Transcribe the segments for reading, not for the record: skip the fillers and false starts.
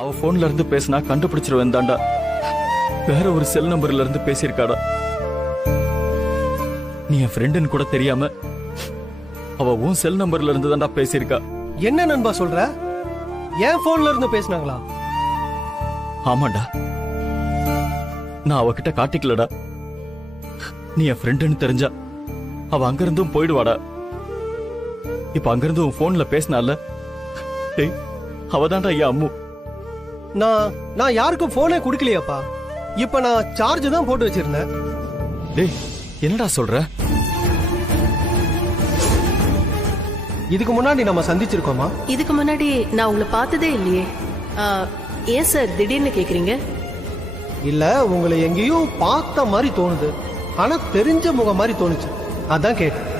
அவ போன்ல இருந்து பேசினா கண்டுபிடிச்சிருவேன் தாண்டா. வேற ஒரு செல் நம்பர்ல இருந்து பேசியிருக்காடா. நீ என் ஃப்ரெண்டுன்னு கூட தெரியாம அவ உன் செல் நம்பர்ல இருந்து தாண்டா பேசியிருக்கா. என்ன நண்பா சொல்ற? என் போன்ல இருந்து பேசினாங்களா? ஆமாண்டா, நான் அவகிட்ட காட்டிக்கலடா. நீ என் ஃப்ரெண்டுன்னு தெரிஞ்சா அவ அங்கிருந்தும் போயிடுவாடா. இப்ப அங்கிருந்து உன் போன்ல பேசினால அவதான்டா என் அம்மு. நான் யாருக்கும் போனே குடுக்கலையாப்பா. இப்ப நான் சார்ஜ் தான் போட்டு வச்சிருந்தேன். டேய், என்னடா சொல்ற? இதுக்கு முன்னாடி நம்ம சந்திச்சிருக்கோமா? இதுக்கு முன்னாடி நான் உங்களை பார்த்ததே இல்லையே. ஏன் சார் திடீர்னு கேக்குறீங்க? இல்ல, உங்களை எங்கேயும் பார்த்த மாதிரி தோணுது, ஆனா தெரிஞ்ச முகம் மாதிரி தோணுச்சு, அதான் கேட்டேன்.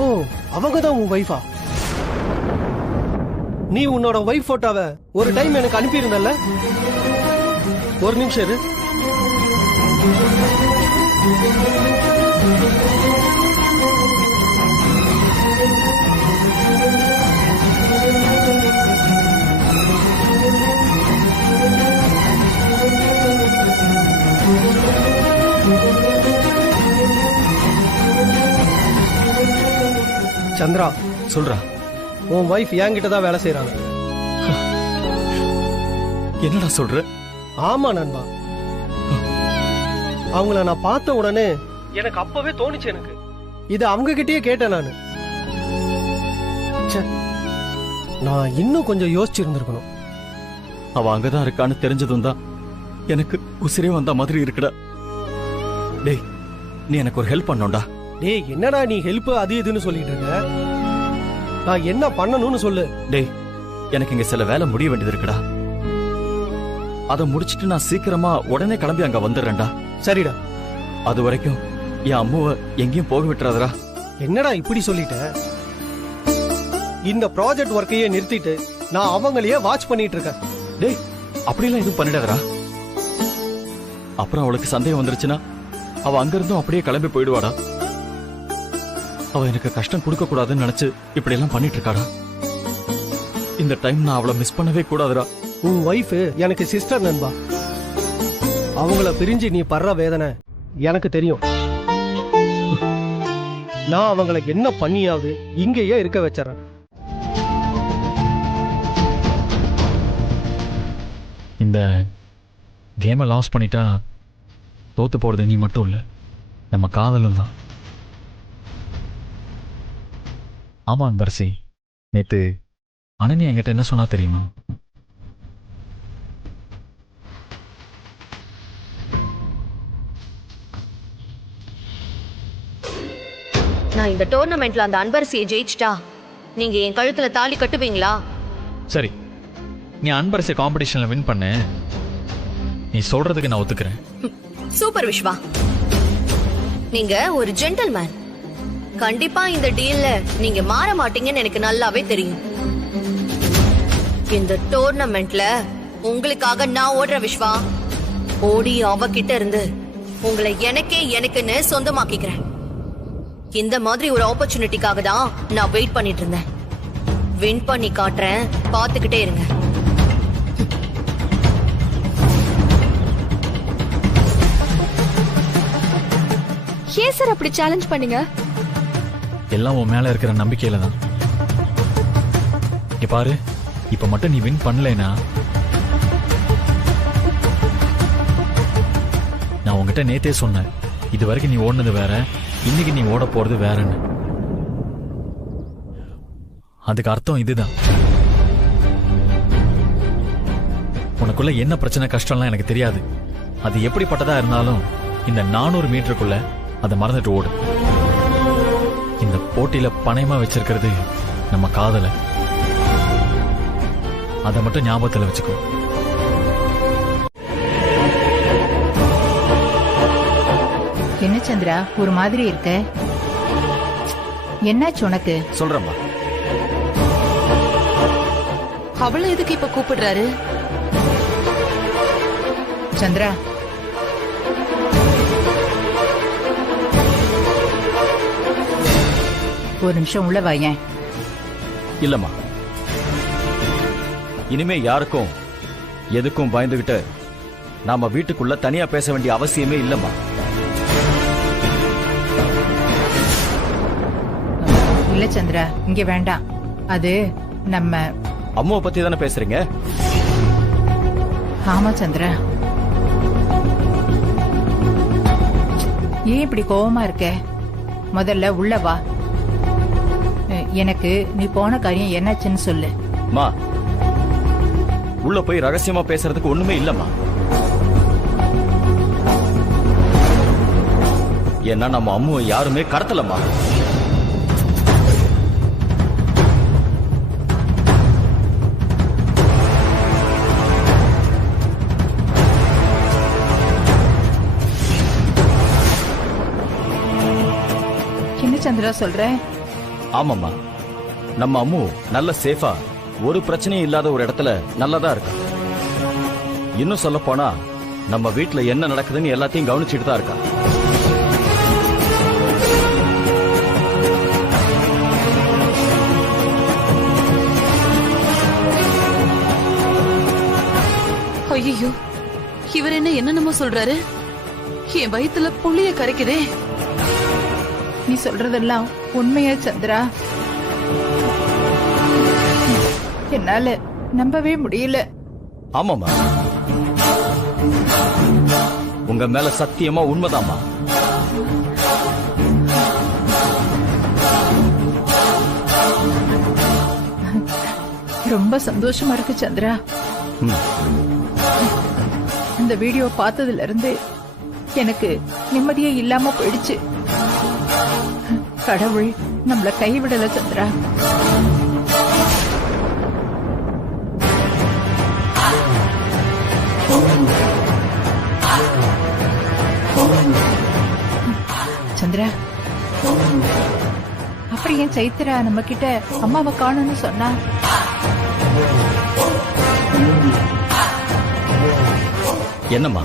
ஓ, அவங்கதான் உன் வைஃபா? நீ உன்னோட வைஃப் போட்டோவை ஒரு டைம் எனக்கு அனுப்பியிருந்தல்ல? ஒரு நிமிஷம் இரு. சந்திரா, சொல்றா. உன் வைஃப் என்கிட்ட தான் வேலை செய்யறாங்க. என்னடா சொல்ற? ஆமா நண்பா, அவங்கள நான் பார்த்த உடனே எனக்கு அப்பவே தோணுச்சு. எனக்கு இது அவங்க கிட்டயே கேட்டேன் நானு. நான் இன்னும் கொஞ்சம் யோசிச்சிருந்திருக்கணும். அவ அங்கதான் இருக்கான்னு தெரிஞ்சதும் தான் எனக்கு உசிரே வந்த மாதிரி இருக்குடா. டேய், நீ எனக்கு ஒரு ஹெல்ப் பண்ணோம்டா. டேய், என்னடா நீ ஹெல்ப் அது இதுன்னு சொல்லிட்டு இருக்க? நான் என்ன பண்ணணும்னு சொல்லு. டேய், எனக்கு இங்க சில வேலை முடிய வேண்டியது இருக்குடா. அதை முடிச்சிட்டு நான் சீக்கிரமா உடனே கிளம்பி அங்க வந்துடுறேன்டா. சரிடா. அது வரைக்கும் என் அம்மாவை எங்கேயும் போக விட்டுறாதடா. என்னடா இப்படி சொல்லிட்ட? இந்த ப்ராஜெக்ட் ஒர்க்கையே நிறுத்திட்டு நான் அவங்களையே வாட்ச் பண்ணிட்டு இருக்கேன். டேய், அப்படிலாம் எதுவும் பண்ணிடாதடா. அப்புறம் அவளுக்கு சந்தேகம் வந்துருச்சுன்னா அவ அங்கிருந்தும் அப்படியே கிளம்பி போயிடுவாடா. அவ எனக்கு கஷ்டம் கொடுக்க கூடாதுன்னு நினைச்சு இப்படி எல்லாம் பண்ணிட்டு இருக்காடா. இந்த டைம் நான் அவளை மிஸ் பண்ணவே கூடாதுடா. உன் வைஃப் எனக்கு சிஸ்டர் நண்பா. அவங்கள பிரிஞ்சு நீ படுற வேதனை எனக்கு தெரியும். நான் அவங்களை என்ன பண்ணியாவது இங்கேயே இருக்க வச்சிடறேன். இந்த கேமை லாஸ் பண்ணிட்டா தோத்து போறது நீ மட்டும் இல்லை, நம்ம காதலும் தான். ஆமா அன்பரசி, நேத்து அனனி என்கிட்ட என்ன சொன்னா தெரியுமா? நான் இந்த டோர்னமெண்ட்ல அந்த அன்பரசியை ஜெயிச்சிட்டா நீங்க என் கழுத்துல தாலி கட்டுவீங்களா? சரி, நீ அன்பரசி காம்படிஷன்ல வின் பண்ண, நீ சொல்றதுக்கு நான் ஒத்துக்கிறேன். சூப்பர் விஸ்வா, நீங்க ஒரு ஜென்டில்மேன். கண்டிப்பா இந்த டீல்ல நீங்க மாற மாட்டீங்கன்னு எனக்கு நல்லாவே தெரியும். இந்த டோர்னமெண்ட்ல உங்களுக்காக நான் ஓடுற விஸ்வா. ஓடி அவகிட்ட இருந்து உங்களை எனக்குன்னு சொந்தமாக்கிக்கிறேன். இந்த மாதிரி ஒரு ஆப்பர்ச்சுனிட்டிக்காக தான் நான் வெயிட் பண்ணிட்டு இருந்தேன். வின் பண்ணி காட்டுறேன், பாத்துக்கிட்டே இருங்க. ஏன் சார் அப்படி சேலஞ்ச் பண்ணீங்க? எல்லாம் உன் மேல இருக்கிற நம்பிக்கையில தான். இங்க பாரு, இப்ப மட்டும் நீ வின் பண்ணலைனா நான் உங்ககிட்ட நேத்தே சொன்னேன், இது வரைக்கும் நீ ஓடுனது வேற, இன்னைக்கு நீ ஓட போறது வேறன்னு. அதுக்கு அர்த்தம் இதுதான். உனக்குள்ள என்ன பிரச்சனை கஷ்டம்லாம் எனக்கு தெரியாது. அது எப்படிப்பட்டதா இருந்தாலும் இந்த 400 மீட்டருக்குள்ள அதை மறந்துட்டு ஓடு. இந்த போட்டியில பணயமா வச்சிருக்கிறது நம்ம காதல. அதை மட்டும் ஞாபகத்துல வச்சுக்கோ. என்ன சந்திரா, ஒரு மாதிரி இருக்க? என்னாச்சு உனக்கு? சொல்றேம்மா. அவளை எதுக்கு இப்ப கூப்பிடுறாரு? சந்திரா, ஒரு நிமிஷம் உள்ள வாயேன். இல்லம்மா, இனிமே யாருக்கும் எதுக்கும் பயந்துகிட்டு நாம வீட்டுக்குள்ள தனியா பேச வேண்டிய அவசியமே இல்லம்மா. இல்ல சந்திரா, இங்க வேண்டாம். அது நம்ம அம்மாவை பத்தி தானே பேசுறீங்க? ஆமா சந்திரா. ஏன் இப்படி கோவமா இருக்க? முதல்ல உள்ள வா. எனக்கு நீ போன காரியம் என்னாச்சுன்னு சொல்லு. மா, உள்ள போய் ரகசியமா பேசுறதுக்கு ஒண்ணுமே இல்லம்மா. ஏன்னா நம்ம அம்மாவை யாருமே கடத்தலம்மா. என்ன சந்திரா சொல்ற? ஆமாம்மா, நம்ம அம்மு நல்ல சேஃபா ஒரு பிரச்சனையும் இல்லாத ஒரு இடத்துல நல்லதா இருக்கா. இன்னும் சொல்ல போனா நம்ம வீட்டுல என்ன நடக்குதுன்னு எல்லாத்தையும் கவனிச்சுட்டு தான் இருக்கா. ஐயோ, இவர் என்னென்னமோ சொல்றாரு? என் வயித்துல புளிய கரைக்குதே. நீ சொல்றதெல்லாம் உண்மையா சந்திரா? என்னால நம்பவே முடியல. ஆமாமா, உங்க மேல சத்தியமா உண்மைதாம்மா. ரொம்ப சந்தோஷமா இருக்கு சந்திரா. அந்த வீடியோ பார்த்ததுல இருந்து எனக்கு நிம்மதியே இல்லாம போயிடுச்சு. கடவுள் நம்மள கைவிடல சந்திரா. சந்திரா, அப்புறம் ஏன் சைத்ரா நம்ம கிட்ட அம்மாவை காணும்னு சொன்னா? என்னம்மா,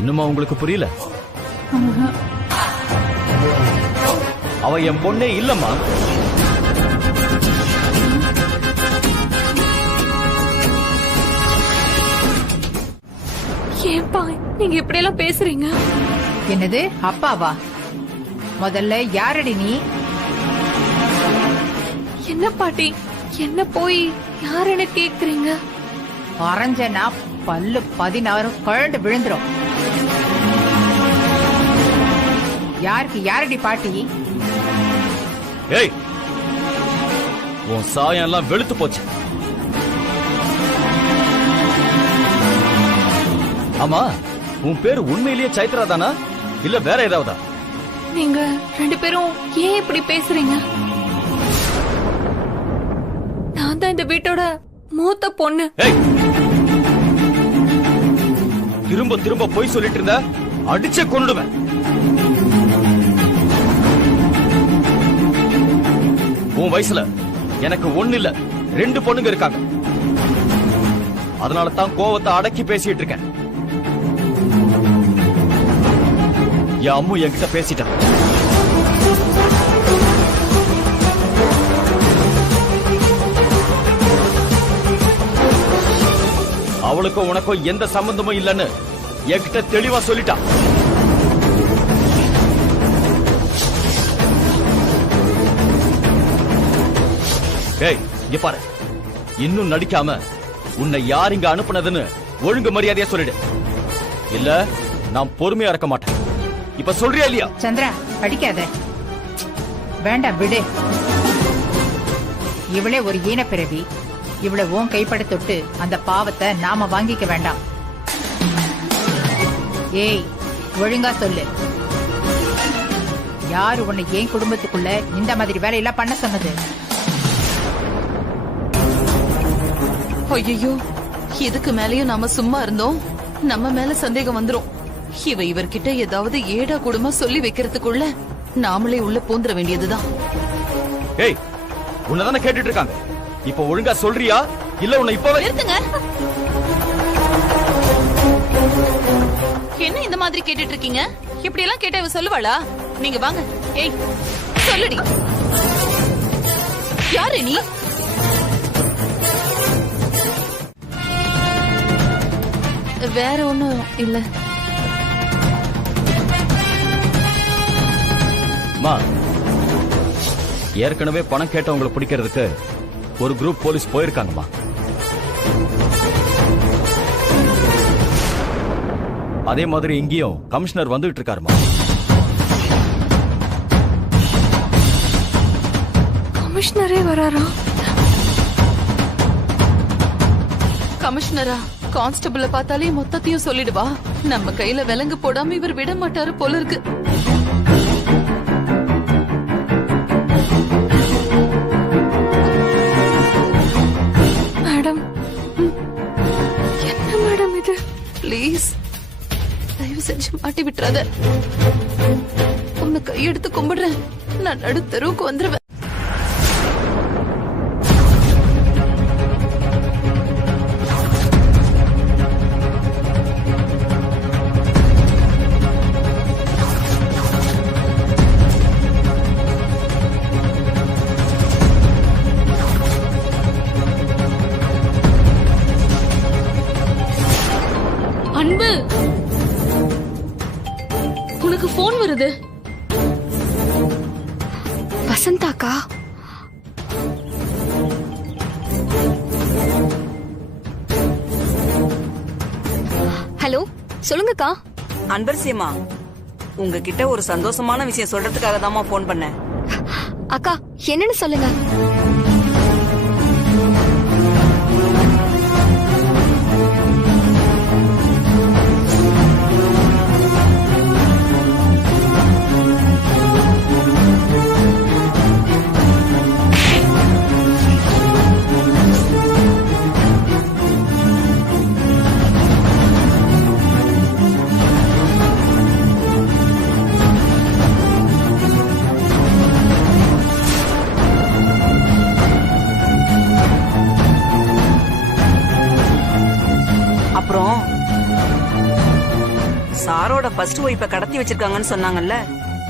இன்னுமா உங்களுக்கு புரியல? அவ என் பொண்ணே இல்லம்மா. ஏன்பா நீங்க இப்படி எல்லாம் பேசுறீங்க? என்னது அப்பாவா? முதல்ல யாரடி நீ? என்ன பாட்டி, என்ன போய் யாருன்னு கேக்குறீங்க? அரைஞ்சனா பல்லு 16 கழண்டு விழுந்துரும். யாருக்கு யாரடி பாட்டி? ஏய், உன் சாயம் எல்லாம் வெளுத்து போச்சு. ஆமா, உன் பேரு உண்மையிலேயே சைத்ரா தானா இல்ல வேற ஏதாவதா? நீங்க ரெண்டு பேரும் ஏன் இப்படி பேசுறீங்க? நான் தான் இந்த வீட்டோட மூத்த பொண்ணு. ஏய், திரும்ப திரும்ப பொய் சொல்லிட்டு இருந்த அடிச்சே கொன்னுடுவேன். உன் வயசுல எனக்கு ஒண்ணு இல்ல 2 பொண்ணுங்க இருக்காங்க. அதனால தான் கோவத்தை அடக்கி பேசிட்டு இருக்கேன். என் அம்மு என்கிட்ட பேசிட்டான். அவளுக்கும் உனக்கும் எந்த சம்பந்தமும் இல்லன்னு என்கிட்ட தெளிவா சொல்லிட்டான். ஏய், இங்க பாரு, இன்னும் நடிக்காம உன்னை யார் இங்க அனுப்புனதுன்னு ஒழுங்கு மரியாதையா சொல்லிடு. இல்ல நான் பொறுமையா இருக்க மாட்டேன். இப்ப சொல்றியா இல்லையா? சந்திரா, அடிக்காத. வேண்டாம், விடு. இவளே ஒரு ஈனப்பிறவி. இவளை உன் கைப்பட தொட்டு அந்த பாவத்தை நாம வாங்கிக்க வேண்டாம். ஏய், ஒழுங்கா சொல்லு. யாரு உன்னை ஏன் குடும்பத்துக்குள்ள இந்த மாதிரி வேலையெல்லாம் பண்ண சொன்னது? ஐயோ, இதுக்கு மேலயும் நாம சும்மா இருந்தோம் நம்ம மேல சந்தேகம் வந்துரும். இவர்கிட்ட ஏதாவது ஏடா கூடமா சொல்லி வைக்கிறதுக்குள்ள நாமளே உள்ள பூந்துட வேண்டியதுதான். ஏய், உன்னதானே கேட்டுட்டு இருக்காங்க. இப்ப ஒழுங்கா சொல்றியா இல்ல உன்னை இப்பவே நிறுத்துங்க. என்ன இந்த மாதிரி கேட்டுட்டு இருக்கீங்க? இப்படி எல்லாம் கேட்டா இவ சொல்லுவாளா? நீங்க வாங்க. ஏய் சொல்லுடி, யாரு நீ? வேற ஒண்ணும் இல்ல. மா, ஏற்கனவே பணம் கேட்டவங்களை பிடிக்கிறதுக்கு ஒரு குரூப் போலீஸ் போயிருக்காங்கம்மா. அதே மாதிரி இங்கேயும் கமிஷனர் வந்துட்டு இருக்காருமா. கமிஷனரே வராரா? கமிஷனரா? கான்ஸ்டபிள பார்த்தாலே மொத்தத்தையும் சொல்லிடுவா. நம்ம கையில விலங்கு போடாம இவர் விட மாட்டாரு போல இருக்கு. மேடம், என்ன மேடம் இது? ப்ளீஸ் தயவு செஞ்சு மாட்டி விட்டுறாத. உன்னை கையெடுத்து கும்பிடுறேன். நான் நடுத்தருவுக்கு வந்துருவேன். அன்பு, உனக்கு போன் வருது. வசந்தாக்கா? ஹலோ, சொல்லுங்கக்கா. அன்பரசியம்மா, உங்ககிட்ட ஒரு சந்தோஷமான விஷயம் சொல்றதுக்காக தாமா போன் பண்ணேன். அக்கா, என்னன்னு சொல்லுங்க. அப்புறம் சாரோட ஃபர்ஸ்ட் ஒய்ஃபை கடத்தி வச்சிருக்காங்கன்னு சொன்னாங்கல்ல,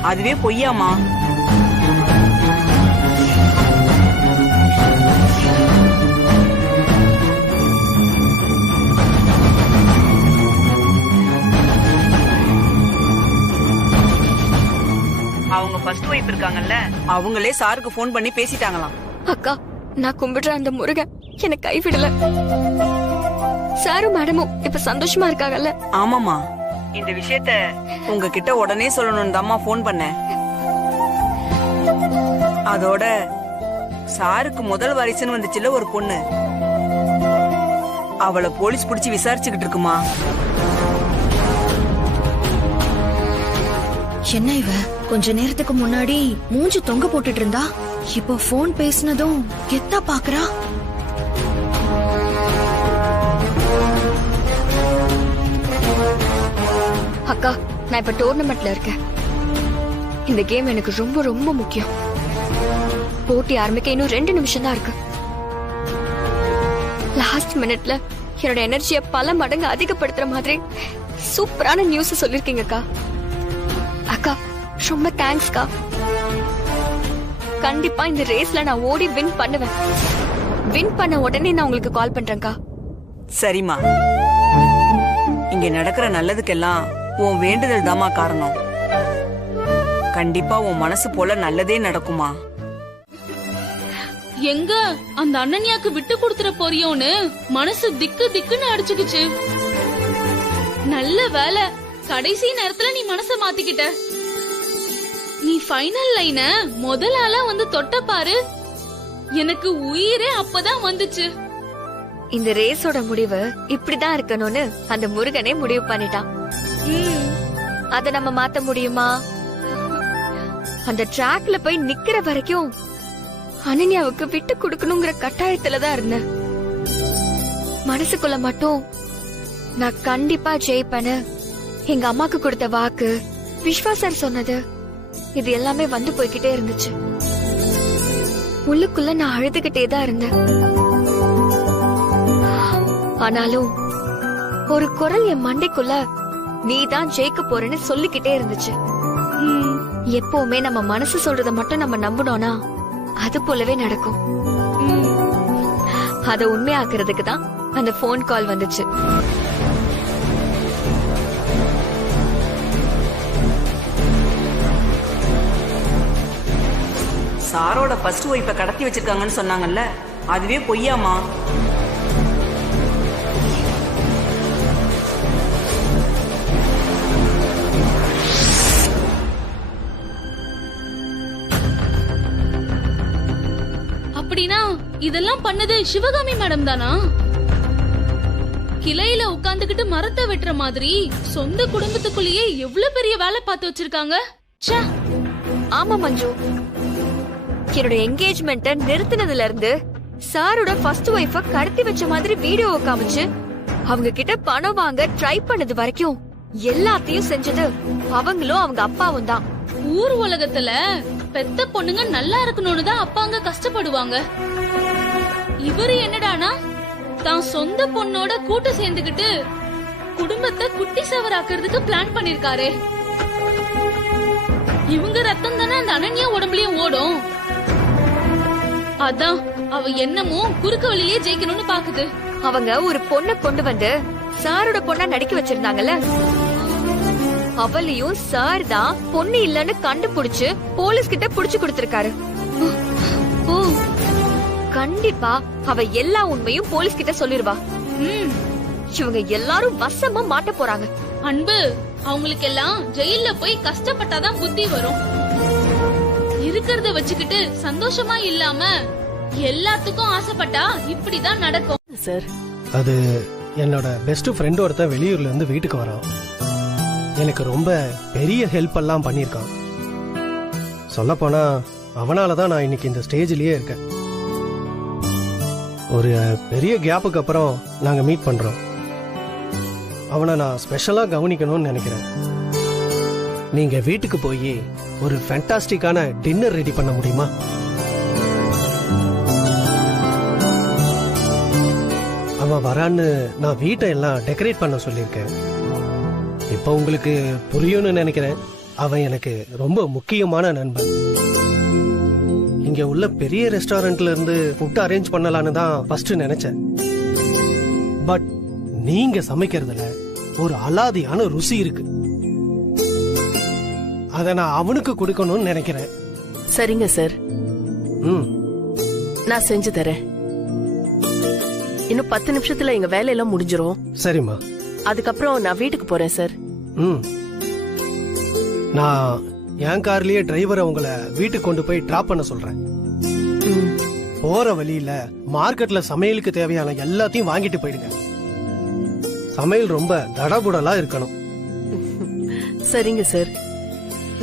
அதுவே பொய்யாமா? அவங்க ஃபர்ஸ்ட் ஒய்ஃப் இருக்காங்கல்ல, அவங்களே சாருக்கு போன் பண்ணி பேசிட்டாங்களாம். அக்கா, நான் கும்பிடுற அந்த முருகன் எனக்கு கைவிடல. சாரும் மேடமும் இப்ப சந்தோஷமா இருக்காங்கல்ல? ஆமாமா, இந்த விஷயத்த உங்ககிட்ட உடனே சொல்லணும்னு தாம்மா போன் பண்ணேன். அதோட சாருக்கு முதல் வாரிசுன்னு வந்துச்சுல ஒரு பொண்ணு, அவளை போலீஸ் பிடிச்சி விசாரிச்சுக்கிட்டு இருக்குமா. என்ன இவ கொஞ்ச நேரத்துக்கு முன்னாடி மூஞ்சி தொங்க போட்டுட்டு இருந்தா, இப்போ போன் பேசினதும் கெத்தா பாக்குறா. அக்கா, நான் இப்ப டோர்னமெண்ட்ல இருக்கேன். இந்த கேம் எனக்கு ரொம்ப ரொம்ப முக்கியம். போட்டி ஆரம்பிக்க இன்னும் 2 நிமிஷம் தான் இருக்கு. லாஸ்ட் மினிட்ல என்னோட எனர்ஜியை பல மடங்கு அதிகப்படுத்துற மாதிரி சூப்பரான நியூஸ் சொல்லிருக்கீங்க அக்கா. அக்கா, ரொம்ப தேங்க்ஸ்க்கா. கண்டிப்பா இந்த ரேஸ்ல நான் ஓடி வின் பண்ணுவேன். வின் பண்ண உடனே நான் உங்களுக்கு கால் பண்றேன்க்கா. சரிம்மா, இங்க நடக்கிற நல்லதுக்கெல்லாம் உன் வேண்டுதல் தாமா காரணம். கண்டிப்பா உன் மனசு போல நல்லதே நடக்குமா. எங்க அந்த அண்ணன்யாக்கு விட்டு கொடுத்துற போறியோன்னு மனசு திக்கு திக்குன்னு அடிச்சுக்குச்சு. நல்ல வேலை, கடைசி நேரத்துல நீ மனச மாத்திக்கிட்ட. நீ ஃபைனல் லைன முதல் ஆளா வந்து தொட்ட பாரு, எனக்கு உயிரே அப்பதான் வந்துச்சு. இந்த ரேஸோட முடிவு இப்படிதான் இருக்கணும்னு அந்த முருகனே முடிவு பண்ணிட்டான். அத நம்ம மாத்த முடியுமா? அந்த ட்ராக்ல போய் நிக்கிற வரைக்கும் அனன்யாவுக்கு விட்டு கொடுக்கணுங்கிற கட்டாயத்துலதான் இருந்தேன். மனசுக்குள்ள மட்டும் நான் கண்டிப்பா ஜெயிப்பேன்னு எங்க அம்மாக்கு கொடுத்த வாக்கு, விஸ்வா சார் சொன்னது, இது எல்லாமே வந்து போய்கிட்டே இருந்துச்சு. உள்ளுக்குள்ள நான் அழுதுகிட்டே தான் இருந்தேன். ஆனாலும் ஒரு குரல் என் மண்டைக்குள்ள நீ தான் ஜெயிக்க போறேன்னு சொல்லிக்கிட்டே இருந்துச்சு. எப்பவுமே நம்ம மனசு சொல்றத மட்டும் நம்ம நம்பணும்னா அது போலவே நடக்கும். அத உண்மையாக்குறதுக்கு தான் அந்த போன் கால் வந்துச்சு. சாரோட ஃபர்ஸ்ட் ஒய்ஃபை கடத்தி வச்சிருக்காங்கன்னு சொன்னாங்கல்ல, அதுவே பொய்யாமா? அப்படின்னா இதெல்லாம் பண்ணது சிவகாமி மேடம் தானா? கிளையில உட்கார்ந்துகிட்டு மரத்தை வெட்டுற மாதிரி சொந்த குடும்பத்துக்குள்ளேயே எவ்வளவு பெரிய வேலை பார்த்து வச்சிருக்காங்க. ச்சே. ஆமா மஞ்சு, என்னோட என்கேஜ்மெண்ட்ட நிறுத்தினதுல இருந்து சாரோட ஃபர்ஸ்ட் ஒய்ஃப கடத்தி வச்ச மாதிரி வீடியோவை காமிச்சு அவங்க கிட்ட பணம் வாங்க ட்ரை பண்ணது வரைக்கும் எல்லாத்தையும் செஞ்சது அவங்களும் அவங்க அப்பாவும் தான். ஊர் உலகத்துல பெத்த பொண்ணுங்க நல்லா இருக்கணும்னு தான் அப்பாங்க கஷ்டப்படுவாங்க. இவரு என்னடானா தான் சொந்த பொண்ணோட கூட்டு சேர்ந்துகிட்டு குடும்பத்தை குட்டி சவராக்குறதுக்கு பிளான் பண்ணிருக்காரே. இவங்க ரத்தம் தானே அந்த அனன்யா உடம்புலயும் ஓடும். அதான் அவ என்னமும் குறுக்கு வழியிலே ஜெயிக்கணும்னு பாக்குது. அவங்க ஒரு பொண்ணை கொண்டு வந்து சாரோட பொண்ணா நடிக்க வச்சிருந்தாங்கல்ல, அவளையும் சார் தான் பொண்ணு இல்லன்னு கண்டுபிடிச்சு போலீஸ் கிட்ட புடிச்சு கொடுத்திருக்காரு. கண்டிப்பா அவ எல்லா உண்மையும் போலீஸ் கிட்ட சொல்லிருவா. இவங்க எல்லாரும் வசமா மாட்ட போறாங்க. அன்பு, அவங்களுக்கு எல்லாம் ஜெயில போய் கஷ்டப்பட்டாதான் புத்தி வரும். இருக்கிறத வச்சுக்கிட்டு சந்தோஷமா இல்லாம எல்லாத்துக்கும் ஆசைப்பட்டா இப்படிதான் நடக்கும். சார், அது என்னோட பெஸ்ட் ஃப்ரெண்ட் ஒருத்தன் வெளியூர்ல இருந்து வீட்டுக்கு வரான். எனக்கு ரொம்ப பெரிய ஹெல்ப் எல்லாம் பண்ணியிருக்கான். சொல்லப்போனா அவனாலதான் நான் இன்னைக்கு இந்த ஸ்டேஜ்லயே இருக்கேன். ஒரு பெரிய கேப்புக்கு அப்புறம் நாங்க மீட் பண்றோம். அவனை நான் ஸ்பெஷலா கவனிக்கணும்னு நினைக்கிறேன். நீங்க வீட்டுக்கு போய் ஒரு ஃபேண்டாஸ்டிக்கான டின்னர் ரெடி பண்ண முடியுமா? அவன் வரான்னு நான் வீட்டை எல்லாம் டெக்கரேட் பண்ண சொல்லியிருக்கேன். இப்ப உங்களுக்கு புரியும்னு நினைக்கிறேன். அவன் எனக்கு ரொம்ப முக்கியமான நண்பன். இங்க உள்ள பெரிய ரெஸ்டாரண்ட்ல இருந்து ஃபுட் அரேஞ்ச் பண்ணலான்னு தான் ஃபர்ஸ்ட் நினைச்சேன். பட் நீங்க சமைக்கிறதுல ஒரு அலாதியான ருசி இருக்கு. அத நான் அவனுக்கு கொடுக்கணும்னு நினைக்கிறேன். சரிங்க சார், நான் செஞ்சு தரேன். இன்னும் 10 நிமிஷத்துல எங்க வேலையெல்லாம் முடிஞ்சிரும். சரிம்மா. அதுக்கப்புறம் நான் வீட்டுக்கு போறேன் சார். நான் என் கார்லயே டிரைவரை உங்களை வீட்டுக்கு கொண்டு போய் டிராப் பண்ண சொல்றேன். போற வழியில மார்க்கெட்ல சமையலுக்கு தேவையான எல்லாத்தையும் வாங்கிட்டு போயிடுங்க. சமையல் ரொம்ப தடபுடலா இருக்கணும். சரிங்க சார்,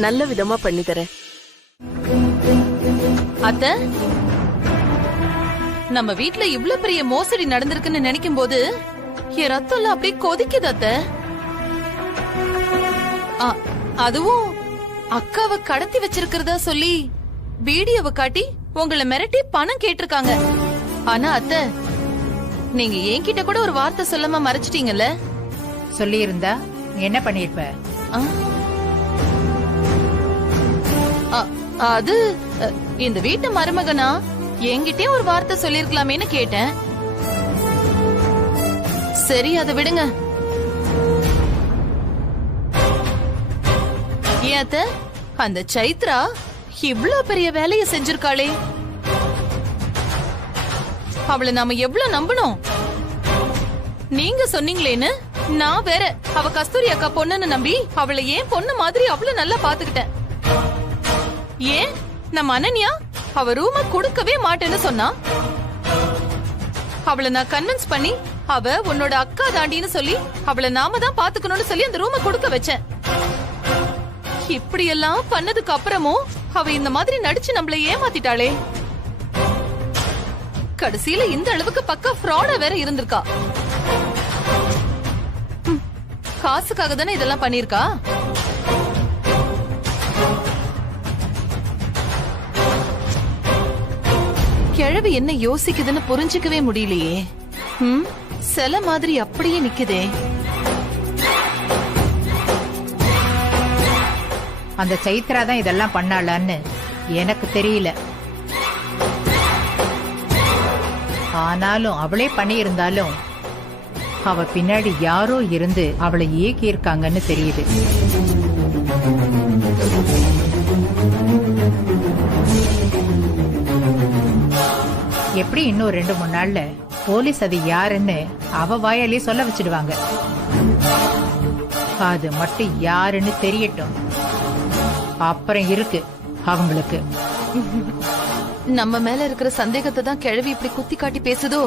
நல்ல விதமா பண்ணி தரேன். அத்தை, நம்ம வீட்ல இவ்ளோ பெரிய மோசடி நடந்திருக்குன்னு நினைக்கும் போது என் ரத்தம் அப்படியே கொதிக்குது அத்தை. அதுவும் அக்காவை கடத்தி வச்சிருக்கிறதா சொல்லி வீடியோவை காட்டி உங்களை மிரட்டி பணம் கேட்டிருக்காங்க. ஆனா அத்தை, நீங்க என்கிட்ட கூட ஒரு வார்த்தை சொல்லாம மறைச்சிட்டீங்கல்ல. சொல்லி இருந்தா என்ன பண்ணிருப்ப? அது இந்த வீட்டு மருமகனா என்கிட்டயே ஒரு வார்த்தை சொல்லிருக்கலாமேன்னு கேட்டேன். சரி, அதை விடுங்க. ஏத்த அந்த சைத்ரா இவ்ளோ பெரிய வேலையை செஞ்சிருக்காளே, அவளை நாம எவ்வளவு நம்பணும்? நீங்க சொன்னீங்களேன்னு நான் வேற அவ கஸ்தூரி அக்கா பொண்ணுன்னு நம்பி அவளை ஏன் பொண்ணு மாதிரி அவ்வளவு நல்லா பாத்துக்கிட்டேன். ஏன் நம்ம அனன்யா அவ ரூம கொடுக்கவே மாட்டேன்னு சொன்னா, அவளை நான் கன்வின்ஸ் பண்ணி அவ உன்னோட அக்கா தாண்டின்னு சொல்லி அவளை நாம தான் பாத்துக்கணும்னு சொல்லி அந்த ரூம கொடுக்க வச்சேன். இப்படி எல்லாம் பண்ணதுக்கு அப்புறமும் அவ இந்த மாதிரி நடிச்சு நம்மள ஏமாத்திட்டாளே. கடைசியில இந்த அளவுக்கு பக்கா ஃப்ராடா வேற இருந்திருக்கா. காசுக்காக தானே இதெல்லாம் பண்ணிருக்கா. கிழவி என்ன யோசிக்குதுன்னு புரிஞ்சுக்கவே முடியலையே. சில மாதிரி அப்படியே நிக்குதே. அந்த சைத்ரா தான் இதெல்லாம் பண்ணாளான்னு எனக்கு தெரியல. ஆனாலும் அவளே பண்ணியிருந்தாலும் அவ பின்னாடி யாரோ இருந்து அவளை ஏக்கி இருக்காங்கன்னு தெரியுது. எப்படி இன்னும் 2-3 நாள்ல போலீஸ் அது யாருன்னு அவ வாயாலே சொல்ல வச்சிடுவாங்க. அது மட்டும் யாருன்னு தெரியட்டும், அப்புறம் இருக்கு அவங்களுக்கு. நம்ம மேல இருக்கிற சந்தேகத்தை தான் கிழவி இப்படி குத்தி காட்டி பேசுதோ?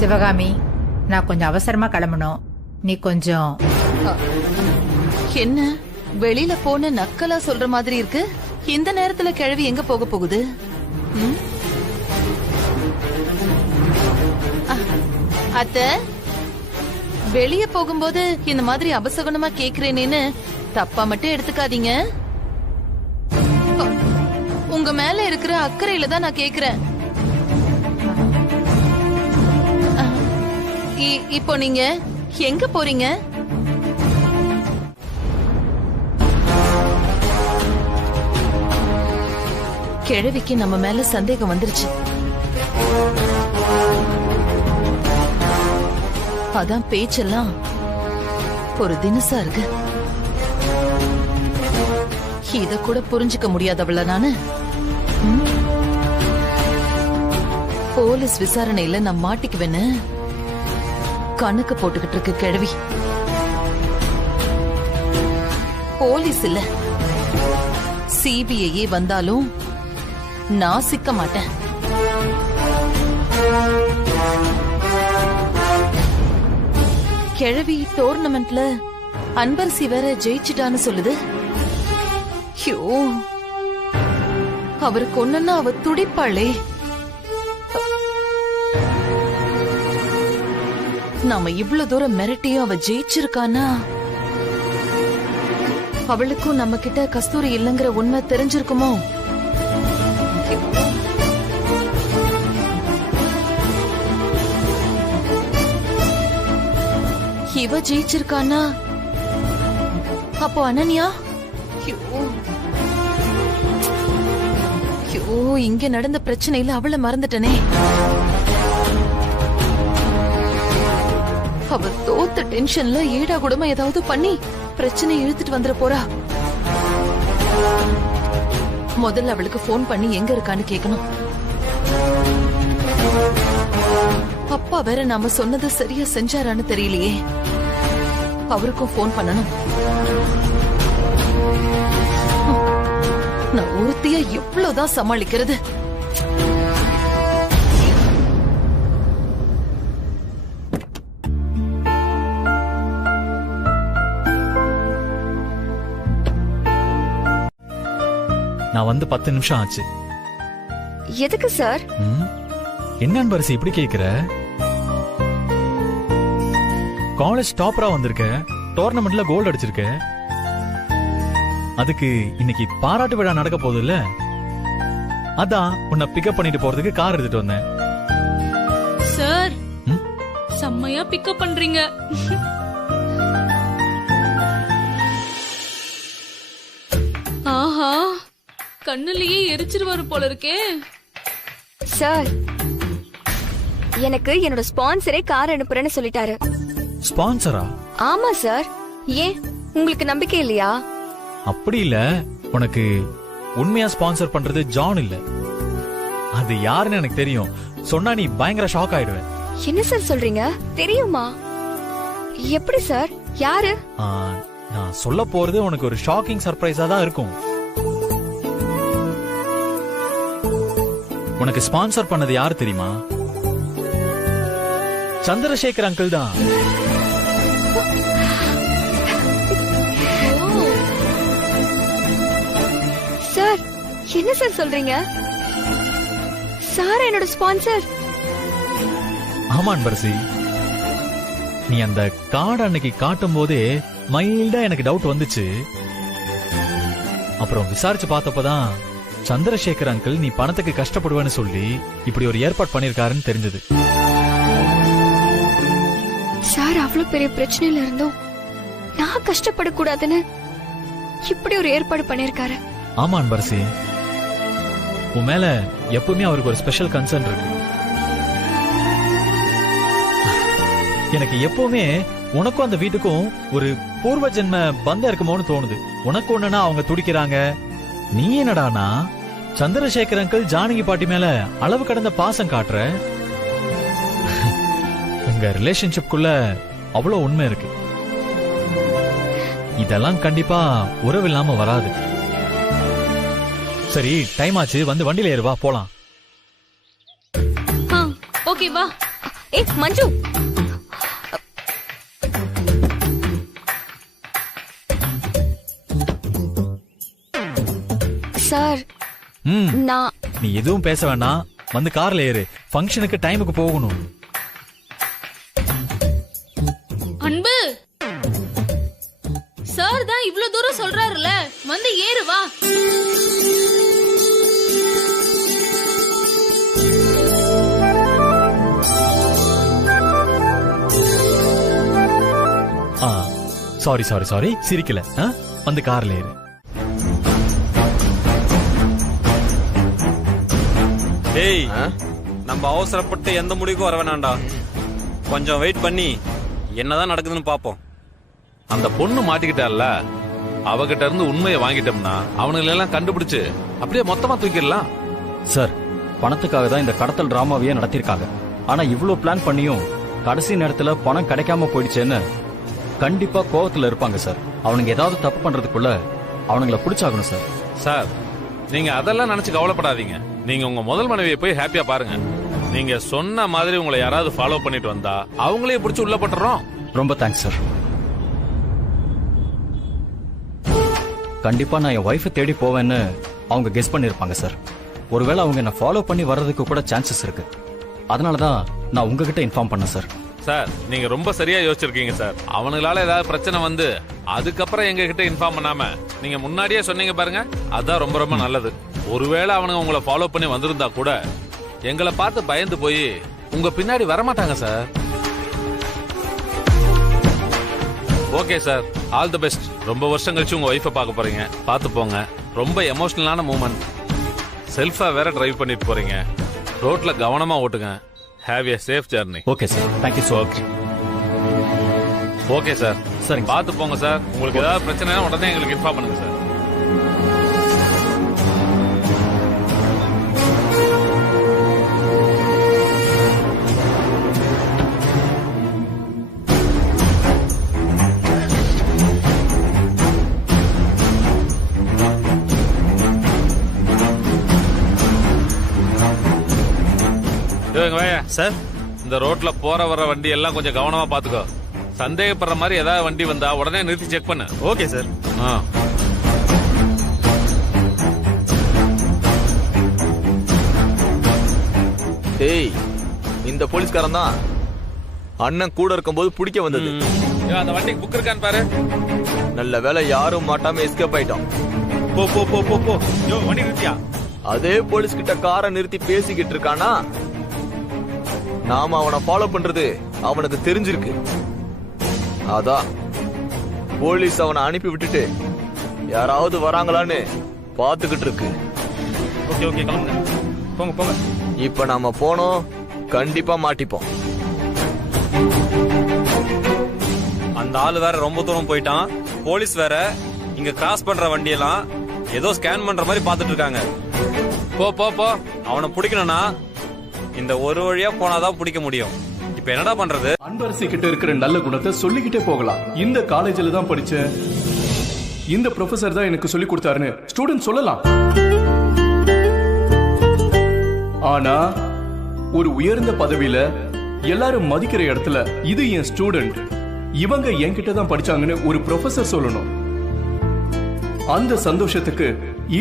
சிவகாமி, நான் கொஞ்சம் அவசரமா கிளம்பணும். நீ கொஞ்சம் என்ன வெளியில போன நக்கலா சொல்ற மாதிரி இருக்கு. இந்த நேரத்துல கிழவி எங்க போக போகுது? அத்த, வெளிய போகும்போது இந்த மாதிரி அபசகுணமா கேக்குறேனேன்னு தப்பா மட்டும் எடுத்துக்காதீங்க. உங்க மேல இருக்கிற அக்கறையில தான் நான் கேக்குறேன். இப்போ நீங்க எங்க போறீங்க? கிழவிக்கு நம்ம மேல சந்தேகம் வந்துருச்சு. அதான் பேச்செல்லாம் ஒரு தினசா இருக்கு. இத கூட புரிஞ்சுக்க முடியாதவள நானு. போலீஸ் விசாரணையில நான் மாட்டிக்குவேன்னு கணக்கு போட்டுக்கிட்டு இருக்கு கிழவி. போலீஸ் இல்ல, சிபிஐ வந்தாலும் நான் சிக்க மாட்டேன். கிழவி டோர்னமெண்ட்ல அன்பரசி வேற ஜெயிச்சிட்டான்னு சொல்லுது. ஐயோ, அவருக்கு ஒண்ணுன்னா அவ துடிப்பாளே. நாம இவ்வளவு தூரம் மிரட்டியும் அவ ஜெயிச்சிருக்கானா? அவளுக்கும் நம்ம கிட்ட கஸ்தூரி இல்லங்கிற உண்மை தெரிஞ்சிருக்குமோ? இவ ஜெயிச்சிருக்கானா? அப்போ அனன்யா? இங்க நடந்த பிரச்சனையில அவளை மறந்துட்டனே. அவ தோத்த டென்ஷன்ல ஏடா கூடமா ஏதாவது பண்ணி பிரச்சனை இழுத்துட்டு வந்துட போறா. முதல்ல அவளுக்கு போன் பண்ணி எங்க இருக்கான்னு கேட்கணும். அப்பா வேற நாம சொன்னதை சரியா செஞ்சாரான்னு தெரியலையே. அவருக்கும் போன் பண்ணணும். நான் ஒருத்தியா எவ்வளவுதான் சமாளிக்கிறது? நான் வந்து 10 நிமிஷம் ஆச்சு. எதுக்கு சார்? என்ன அன்பரசி இப்படி கேக்குற? காலேஜ் டாப்பரா வந்திருக்க, டோர்னமெண்ட்ல கோல்டு அடிச்சிருக்க. அதுக்கு இன்னைக்கு பாராட்டு விழா நடக்க போகுது இல்ல? அதான் உன்னை பிக்கப் பண்ணிட்டு போறதுக்கு கார் எடுத்துட்டு வந்தேன். சார், செம்மையா பிக்கப் பண்றீங்க. ஆஹா, கண்ணுலயே எரிச்சிருவாரு போல இருக்கே. சார், எனக்கு என்னோட ஸ்பான்சரே கார் அனுப்புறேன்னு சொல்லிட்டாரு. ஸ்பான்சரா? ஆமா சார். ஏன் உங்களுக்கு நம்பிக்கை இல்லையா? அப்படி இல்ல, உனக்கு உண்மையா ஸ்பான்சர் பண்றது ஜான் இல்ல. அது யாருன்னு எனக்கு தெரியும். சொன்னா நீ பயங்கர ஷாக் ஆயிடுவ. என்ன சார் சொல்றீங்க? தெரியுமா? எப்படி சார்? யாரு? நான் சொல்ல போறது உனக்கு ஒரு ஷாக்கிங் சர்ப்ரைஸா தான் இருக்கும். உனக்கு ஸ்பான்சர் பண்ணது யாரு தெரியுமா? சந்திரசேகர் அங்கிள் தான். சார், என்ன சார் சொல்றீங்க? சார் என்னோட ஸ்பான்சர்? ஆமா அன்பரசி, நீ அந்த கார்டு அன்னைக்கு காட்டும் போதே மைல்டா எனக்கு டவுட் வந்துச்சு. அப்புறம் விசாரிச்சு பார்த்தப்பதான் சந்திரசேகர் அங்கிள் நீ பணத்துக்கு கஷ்டப்படுவேன்னு சொல்லி இப்படி ஒரு ஏற்பாடு பண்ணிருக்காருன்னு தெரிஞ்சது. சார் அவ்வளவு பெரிய பிரச்சனையில இருந்தோம் நான் கஷ்டப்படக்கூடாதுன்னு இப்படி ஒரு ஏற்பாடு பண்ணிருக்காரு. ஆமா அன்பரசி, உன் மேல எப்பவுமே அவருக்கு ஒரு ஸ்பெஷல் கன்சர்ன் இருக்கு. எனக்கு எப்பவுமே உனக்கும் அந்த வீட்டுக்கும் ஒரு பூர்வ ஜென்ம பந்தம் இருக்குமோன்னு தோணுது. உனக்கு ஒண்ணுனா அவங்க துடிக்கிறாங்க, நீ என்னடானா சந்திரசேகர் அங்கிள் ஜானகி பாட்டி மேல அளவு கடந்த பாசம் காட்டுற. உங்க ரிலேஷன்ஷிப்குள்ள அவ்வளவு உண்மை இருக்கு. இதெல்லாம் கண்டிப்பா உறவு இல்லாம வராது. சரி, டைம் ஆச்சு, வந்து வண்டியில ஏறுவா போலாம். ஓகே வா. மஞ்சு, சார் நான் நீ எதுவும் பேச வேண்டாம், வந்து கார்ல ஏறு. ஃபங்க்ஷனுக்கு டைமுக்கு போகணும். அன்பு, சார் தான் இவ்ளோ தூரம் சொல்றாருல, வந்து ஏறு வா. சாரி சாரி சாரி, சிரிக்கல. வந்து கார்ல ஏறு. டேய், நம்ம அவசரப்பட்டு எந்த முடிவுக்கும் வர வேணாண்டா. கொஞ்சம் வெயிட் பண்ணி என்னதான் நடக்குதுன்னு பாப்போம். அந்த பொண்ணு மாட்டிக்கிட்டால, அவகிட்ட இருந்து உண்மையை வாங்கிட்டோம்னா அவனுங்களை எல்லாம் கண்டுபிடிச்சு அப்படியே மொத்தமா தூக்கிடலாம். சார், பணத்துக்காக தான் இந்த கடத்தல் டிராமாவையே நடத்திருக்காங்க. ஆனா இவ்ளோ பிளான் பண்ணியும் கடைசி நேரத்துல பணம் கிடைக்காம போயிடுச்சேன்னு கண்டிப்பா கோவத்துல இருப்பாங்க சார். அவனுங்க ஏதாவது தப்பு பண்றதுக்குள்ள அவனுங்களை பிடிச்சாகணும் சார். சார், நீங்க அதெல்லாம் நினைச்சு கவலைப்படாதீங்க. நீங்க உங்க முதல் மனைவியை போய் ஹாப்பியா பாருங்க. நீங்க சொன்ன மாதிரி உங்களை யாராவது ஃபாலோ பண்ணிட்டு வந்தா அவங்களே பிடிச்சு உள்ள பட்டுறோம். ரொம்ப தேங்க்ஸ் சார். கண்டிப்பா நான் என் ஒய்ஃபை தேடி போவேன்னு அவங்க கெஸ் பண்ணிருப்பாங்க சார். ஒருவேளை அவங்க என்ன ஃபாலோ பண்ணி வர்றதுக்கு கூட சான்சஸ் இருக்கு. அதனாலதான் நான் உங்ககிட்ட இன்ஃபார்ம் பண்ணேன் சார். சார், நீங்க ரொம்ப சரியா யோசிச்சிருக்கீங்க சார். அவனுங்களால ஏதாவது பிரச்சனை வந்து அதுக்கப்புறம் எங்க கிட்ட இன்ஃபார்ம் பண்ணாம நீங்க முன்னாடியே சொன்னீங்க பாருங்க, அதான் ரொம்ப ரொம்ப நல்லது. ஒருவேளை அவனுங்க உங்களை ஃபாலோ பண்ணி வந்திருந்தா கூட எங்களை பார்த்து பயந்து போய் உங்க பின்னாடி வரமாட்டாங்க sir. Okay sir, all the best. ரொம்ப வருஷம் கழிச்சு உங்க ஒய்ஃபை பார்க்க போறீங்க, பார்த்து போங்க. ரொம்ப எமோஷனலான மூமெண்ட். செல்ஃபா வேற டிரைவ் பண்ணிட்டு போறீங்க. ரோட்ல கவனமா ஓட்டுங்க. Have a safe journey. Okay sir, thank you so much. Okay sir, சரி பார்த்து போங்க சார். உங்களுக்கு ஏதாவது பிரச்சனை உடனே எங்களுக்கு இன்ஃபார்ம் பண்ணுங்க சார். சார், இந்த ரோட்ல போற வர வண்டி எல்லாம் கொஞ்சம் கவனமா பாத்துக்கோ. சந்தேகப்படுற மாதிரி ஏதாவது வண்டி வந்தா உடனே நிறுத்தி செக் பண்ணு. Okay sir. டேய், இந்த போலீஸ்காரன் தான் அண்ணன் கூட இருக்கும்போது பிடிக்க வந்தது. அந்த வண்டிக்கு புக் இருக்கான்னு பாரு. நல்ல வேலை யாரும் மாட்டாம எஸ்கேப் ஆயிட்டோம். போ போ போ போ போ. யோ, வண்டி நிறுத்தியா? அதே போலீஸ் கிட்ட காரை நிறுத்தி பேசிக்கிட்டு இருக்கானா, நாம அவனை ஃபாலோ பண்றது அவனுக்கு தெரிஞ்சிருக்கு. அதான் போலீஸ் அவனை அனுப்பி விட்டுட்டு யாராவது வராங்களான்னு பாத்துக்கிட்டு இருக்கு. ஓகே ஓகே, கிளம்புங்க. போங்க போங்க. இப்ப நாம போனோம், கண்டிப்பா மாட்டிப்போம். அந்த ஆளு வேற ரொம்ப தூரம் போயிட்டான். போலீஸ் வேற இங்க கிராஸ் பண்ற வண்டியெல்லாம் ஏதோ ஸ்கேன் பண்ற மாதிரி பாத்துட்டு இருக்காங்க. போ போ போ. அவனை பிடிக்கணும்னா இந்த ஒரு வழியா போனாதான் பிடிக்க முடியும். இப்ப என்னடா பண்றது? அன்பரசி கிட்ட இருக்கிற நல்ல குணத்தை சொல்லிக்கிட்டே போகலாம். இந்த காலேஜில் தான் படிச்சேன், இந்த ப்ரொஃபசர் தான் எனக்கு சொல்லி கொடுத்தாருன்னு ஸ்டூடெண்ட் சொல்லலாம். ஆனா ஒரு உயர்ந்த பதவியில எல்லாரும் மதிக்கிற இடத்துல இது என் ஸ்டூடெண்ட், இவங்க என்கிட்ட தான் படிச்சாங்கன்னு ஒரு ப்ரொஃபசர் சொல்லணும். அந்த சந்தோஷத்துக்கு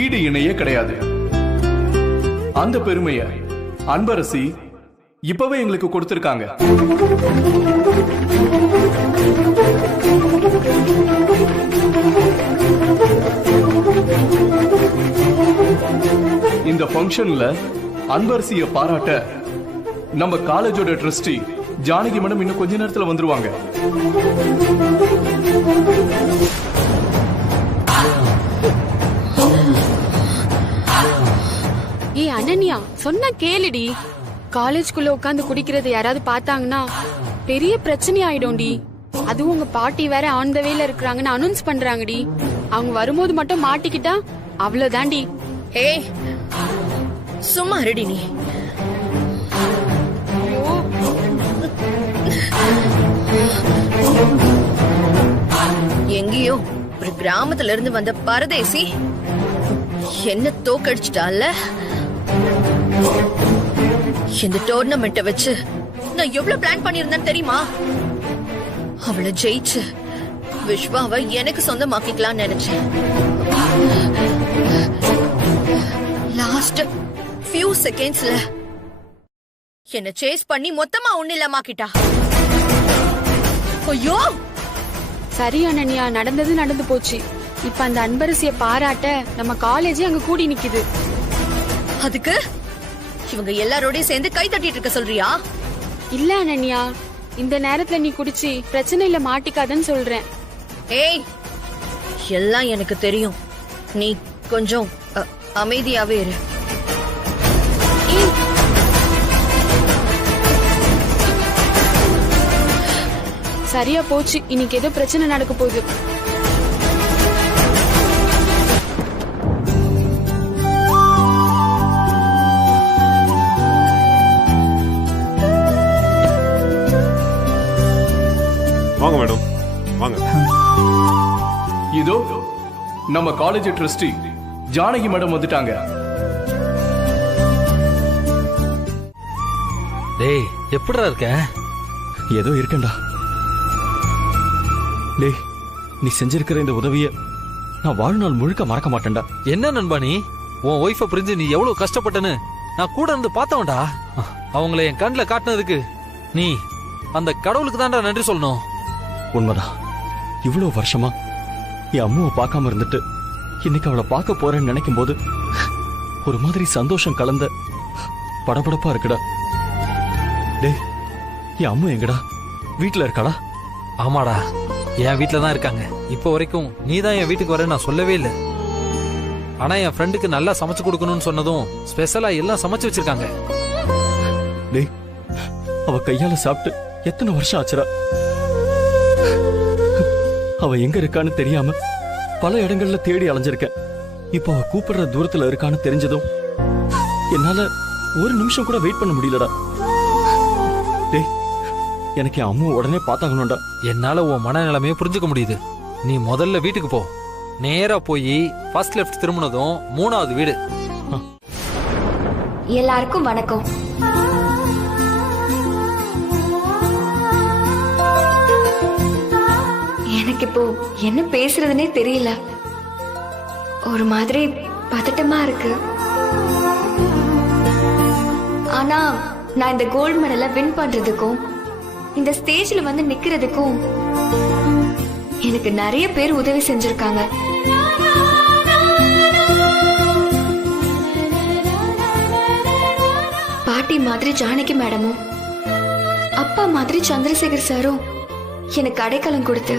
ஈடு இணையே கிடையாது. அந்த பெருமைய அன்பரசி இப்பவே எங்களுக்கு கொடுத்திருக்காங்க. இந்த ஃபங்க்ஷன்ல அன்பரசிய பாராட்ட நம்ம காலேஜோட ட்ரஸ்டி ஜானகி மேடம் இன்னும் கொஞ்ச நேரத்துல வந்துருவாங்க. ஏய் அனன்யா, சொன்ன கேளுடி. காலேஜ்குள்ள உட்காந்து குடிக்கிறது யாராவது பார்த்தாங்கன்னா பெரிய பிரச்சனை ஆயிடும்டி. அதுவும் உங்க பாட்டி வேற ஆன் த வேல இருக்கிறாங்கன்னு அனௌன்ஸ் பண்றாங்கடி. அவங்க வரும்போது மட்டும் மாட்டிக்கிட்டா அவ்வளவுதாண்டி. ஏய் சும்மா ரெடி நீ. எங்கேயோ ஒரு கிராமத்துல இருந்து வந்த பரதேசி என்ன தோக்கடிச்சிட்டால. இந்த டோர்னமெண்ட்டை வச்சு நான் எவ்வளவு பிளான் பண்ணியிருந்தேன்னு தெரியுமா? அவளை ஜெயிச்சு விஸ்வாவை எனக்கு சொந்தமாக்கிக்கலாம்னு நினைச்சேன். லாஸ்ட் ஃபியூ செகண்ட்ஸ்ல என்ன சேஸ் பண்ணி மொத்தமா ஒண்ணில்லமாக்கிட்டா. ஐயோ! சரி அனன்யா, நடந்தது நடந்து போச்சு. இப்ப அந்த அன்பரசிய பாராட்ட நம்ம காலேஜே அங்க கூடி நிக்குது. அதுக்கு இவங்க எல்லாரோடய சேர்ந்து கை தட்டிட்டு இருக்க சொல்றியா? இல்ல அனன்யா, இந்த நேரத்துல நீ குடிச்சு பிரச்சனையில மாட்டிக்காதன்னு சொல்றேன். ஏய், எல்லாம் எனக்கு தெரியும். நீ கொஞ்சம் அமைதியாவே இரு. சரியா போச்சு. இன்னைக்கு ஏதோ பிரச்சனை நடக்க போகுது. வாங்க மேடம், வாங்க. இதோ நம்ம காலேஜ் ட்ரஸ்டி ஜானகி மேடம் வந்துட்டாங்க. டேய், எப்படிடா இருக்க? ஏதோ இருக்கேன்டா. டேய், நீ செஞ்சிருக்கிற இந்த உதவிய நான் வாழ்நாள் முழுக்க மறக்க மாட்டேன்டா. என்ன நண்பா நீ? உன் ஒய்ஃபை புரிஞ்சு நீ எவ்வளவு கஷ்டப்பட்டன்னு நான் கூட இருந்து பார்த்தவன்டா. அவங்கள என் கண்ணுல காட்டினதுக்கு நீ அந்த கடவுளுக்கு தான்டா நன்றி சொல்லணும். உண்மைதான். இவ்வளவு வருஷமா என் அம்மாவை பார்க்காம இருந்துட்டு இன்னைக்கு அவளை பார்க்க போறேன்னு நினைக்கும் போது ஒரு மாதிரி சந்தோஷம் கலந்த படபடப்பா இருக்குடா. டேய், என் அம்மா எங்கடா? வீட்டுல இருக்காளா? ஆமாடா, என் வீட்டுல தான் இருக்காங்க. இப்ப வரைக்கும் நீ தான் என் வீட்டுக்கு வர நான் சொல்லவே இல்லை. ஆனா என் ஃப்ரெண்டுக்கு நல்லா சமைச்சு கொடுக்கணும்னு சொன்னதும் ஸ்பெஷலா எல்லாம் சமைச்சு வச்சிருக்காங்க. டேய், அவ கையால சாப்பிட்டு எத்தனை வருஷம் ஆச்சுடா. அவ எங்க இருக்கான்னு தெரியாம பல இடங்கள்ல தேடி அலைஞ்சிருக்கேன். இப்ப அவ கூப்பிடுற தூரத்துல இருக்கான்னு தெரிஞ்சதும் என்னால ஒரு நிமிஷம் கூட வெயிட் பண்ண முடியலடா. டேய், எனக்கு என் அம்மா உடனே பார்த்தாங்கணும்டா. என்னால உன் மனநிலைமையை புரிஞ்சுக்க முடியுது. நீ முதல்ல வீட்டுக்கு போ. நேரா போய் ஃபர்ஸ்ட் லெஃப்ட் திரும்பினதும் 3வது வீடு. எல்லாருக்கும் வணக்கம். எனக்கு இப்போ என்ன பேசுறதுனே தெரியல. ஒரு மாதிரி பதட்டமா இருக்கு. ஆனா நான் இந்த கோல்டு மெடலை வின் பண்றதுக்கும் இந்த ஸ்டேஜ்ல வந்து நிக்கிறதுக்கும் எனக்கு நிறைய பேர் உதவி செஞ்சிருக்காங்க. பாட்டி மாதிரி ஜானகி மேடமும் அப்பா மாதிரி சந்திரசேகர் சாரும் எனக்கு அடைக்கலம் கொடுத்து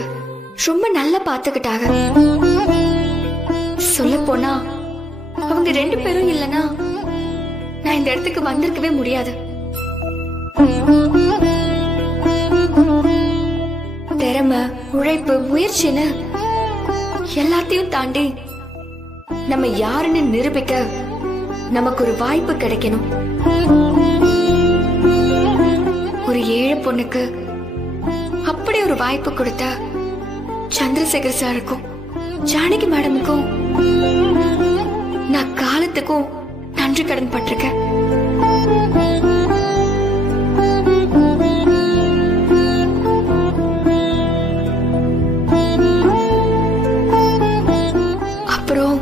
ரொம்ப நல்லா பாத்துக்கிட்டாங்க. சொல்ல போனா அவங்க 2 பேரும் இல்லனா நான் இந்த இடத்துக்கு வந்திருக்கவே முடியாது. திறமை, உழைப்பு, முயற்சின்னு எல்லாத்தையும் தாண்டி நம்ம யாருன்னு நிரூபிக்க நமக்கு ஒரு வாய்ப்பு கிடைக்கணும். ஒரு ஏழை பொண்ணுக்கு அப்படி ஒரு வாய்ப்பு கொடுத்த சந்திரசேகர் சாருக்கும் ஜானகி மேடமுக்கும் நான் காலத்துக்கும் நன்றி கடன் பட்டிருக்கேன். அப்புறம்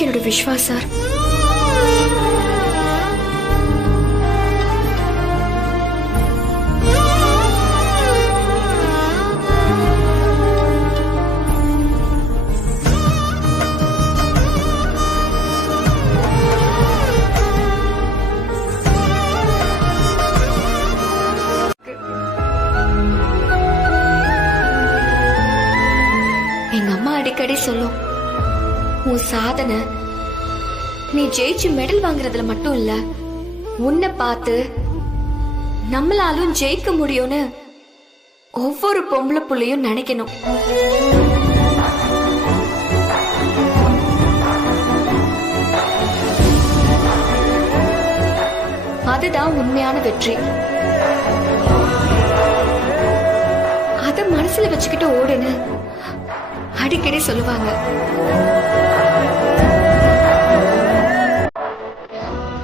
என்னோட விஸ்வா சார். சொல்லும். உன் சாதனை நீ ஜெயிச்சு மெடல் வாங்குறதுல மட்டும் இல்ல, உன்னை பார்த்து நம்மளாலும் ஜெயிக்க முடியும்னு ஒவ்வொரு பொம்பளை புள்ளையும் நினைக்கணும். அதுதான் உண்மையான வெற்றி. அத மனசுல வச்சுக்கிட்டு ஓடுன்னு அடிக்கடி சொல்லுவாங்க.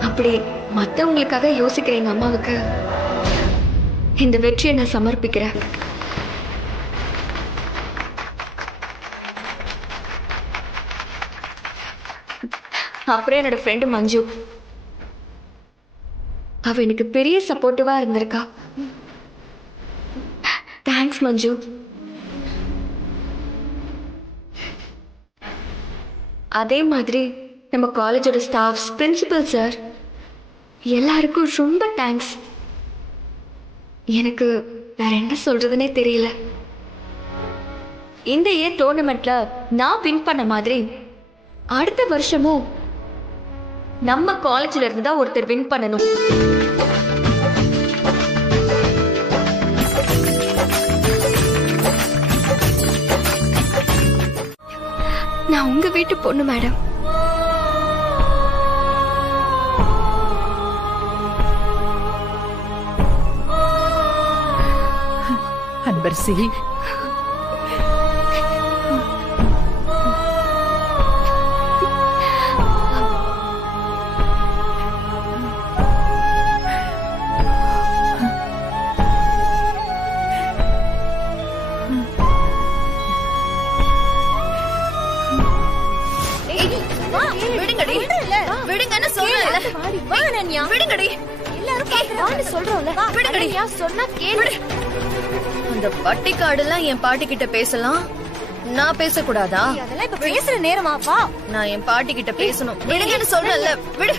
அப்படி மத்தவங்களுக்காக யோசிக்கிற எங்க அம்மாவுக்கு இந்த வெற்றியை நான் சமர்ப்பிக்கிறேன். அப்புறம் என்னோட ஃப்ரெண்டு மஞ்சு, அவ எனக்கு பெரிய சப்போர்ட்டிவா இருந்திருக்கா. தேங்க்ஸ் மஞ்சு. அதே மாதிரி நம்ம காலேஜோட ஸ்டாஃப்ஸ், பிரின்சிபல் சார் எல்லாருக்கும் ரொம்ப தேங்க்ஸ். எனக்கு வேற என்ன சொல்றதுன்னே தெரியல. இந்த இயர் டோர்னமெண்ட்ல நான் வின் பண்ண மாதிரி அடுத்த வருஷமும் நம்ம காலேஜ்ல இருந்து தான் ஒருத்தர் வின் பண்ணணும். நான் உங்க வீட்டு பொண்ணு மேடம். அன்பரசி, அந்த பட்டிக்காடுலாம் என் பாட்டி கிட்ட பேசலாம், நான் பேசக்கூடாதா? அதெல்லாம் இப்ப பேசுற நேரமா? வா, நான் என் பாட்டி கிட்ட பேசணும். விடுங்கன்னு சொல்றேன்ல, விடு.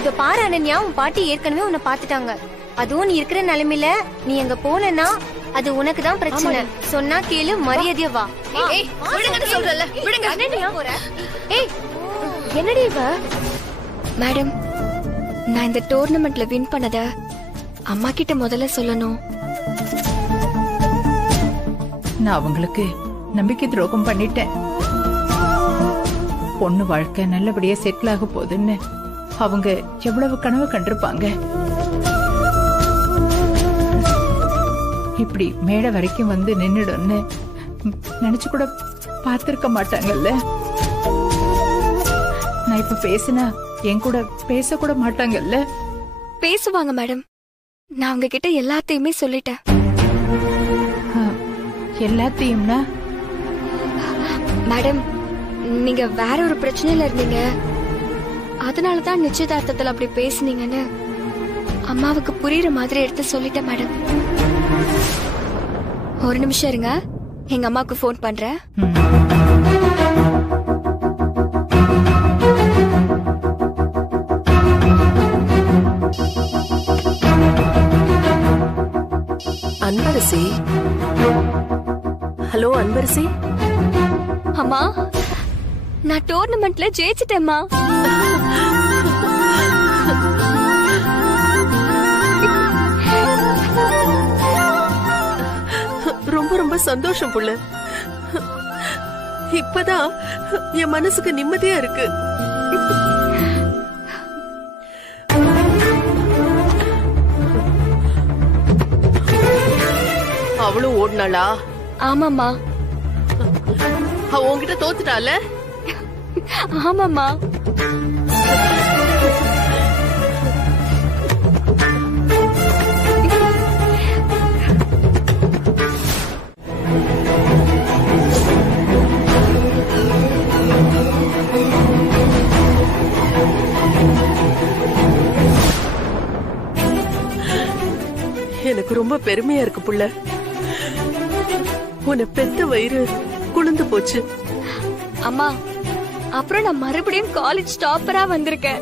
இத பாரு அனன்யா, உன் பாட்டி ஏற்கனவே உன்னை பாத்துட்டாங்க. அதுவும் நீ இருக்கிற நிலைமையில நீ அங்க போனா அது உனக்கு தான் பிரச்சனை. சொன்னா கேளு, மரியாதையா வா. விடுங்கன்னு சொல்றேன்ல, விடுங்க. அனன்யா, ஏய் என்னடி இவ? மேடம், நான் இந்த டோர்னமெண்ட்ல வின் பண்ணத அம்மா கிட்ட முதல்ல சொல்லணும். நான் அவங்களுக்கு நம்பிக்கை துரோகம் பண்ணிட்டேன். பொண்ணு வாழ்க்கை நல்லபடியா செட்டில் ஆக போகுதுன்னு அவங்க எவ்வளவு கனவு கண்டிருப்பாங்க. இப்படி மேடை வரைக்கும் வந்து நின்னுடும்னு நினைச்சு கூட பார்த்திருக்க மாட்டாங்கல்ல. நான் இப்ப பேசினா என் கூட பேசக்கூட மாட்டாங்கல்ல. பேசுவாங்க மேடம். நான் அவங்க கிட்ட எல்லாத்தையுமே சொல்லிட்டேன். எல்லாத்தையும்னா? மேடம், நீங்க வேற ஒரு பிரச்சனையில இருந்தீங்க, அதனாலதான் நிச்சயதார்த்தத்துல அப்படி பேசுனீங்கன்னு அம்மாவுக்கு புரியுற மாதிரி எடுத்து சொல்லிட்டேன் மேடம். ஒரு நிமிஷம் இருங்க, எங்க அம்மாவுக்கு போன் பண்றேன். அன்பரசி, ஹலோ அன்பரசி. அம்மா, நான் டோர்னமெண்ட்ல ஜெயிச்சிட்டேம்மா. ரொம்ப ரொம்ப சந்தோஷம் புள்ள. இப்பதான் என் மனசுக்கு நிம்மதியா இருக்கு. அவளும் ஓடினாளா? ஆமாம்மா. அவ உன்கிட்ட தோத்துட்டால? ஆமாம்மா. எனக்கு ரொம்ப பெருமையா இருக்கு புள்ள. உன்னை பெத்த வயிறு குளிர்ந்து போச்சு. அம்மா, அப்புறம் நான் மறுபடியும் காலேஜ் டாப்பரா வந்திருக்கேன்.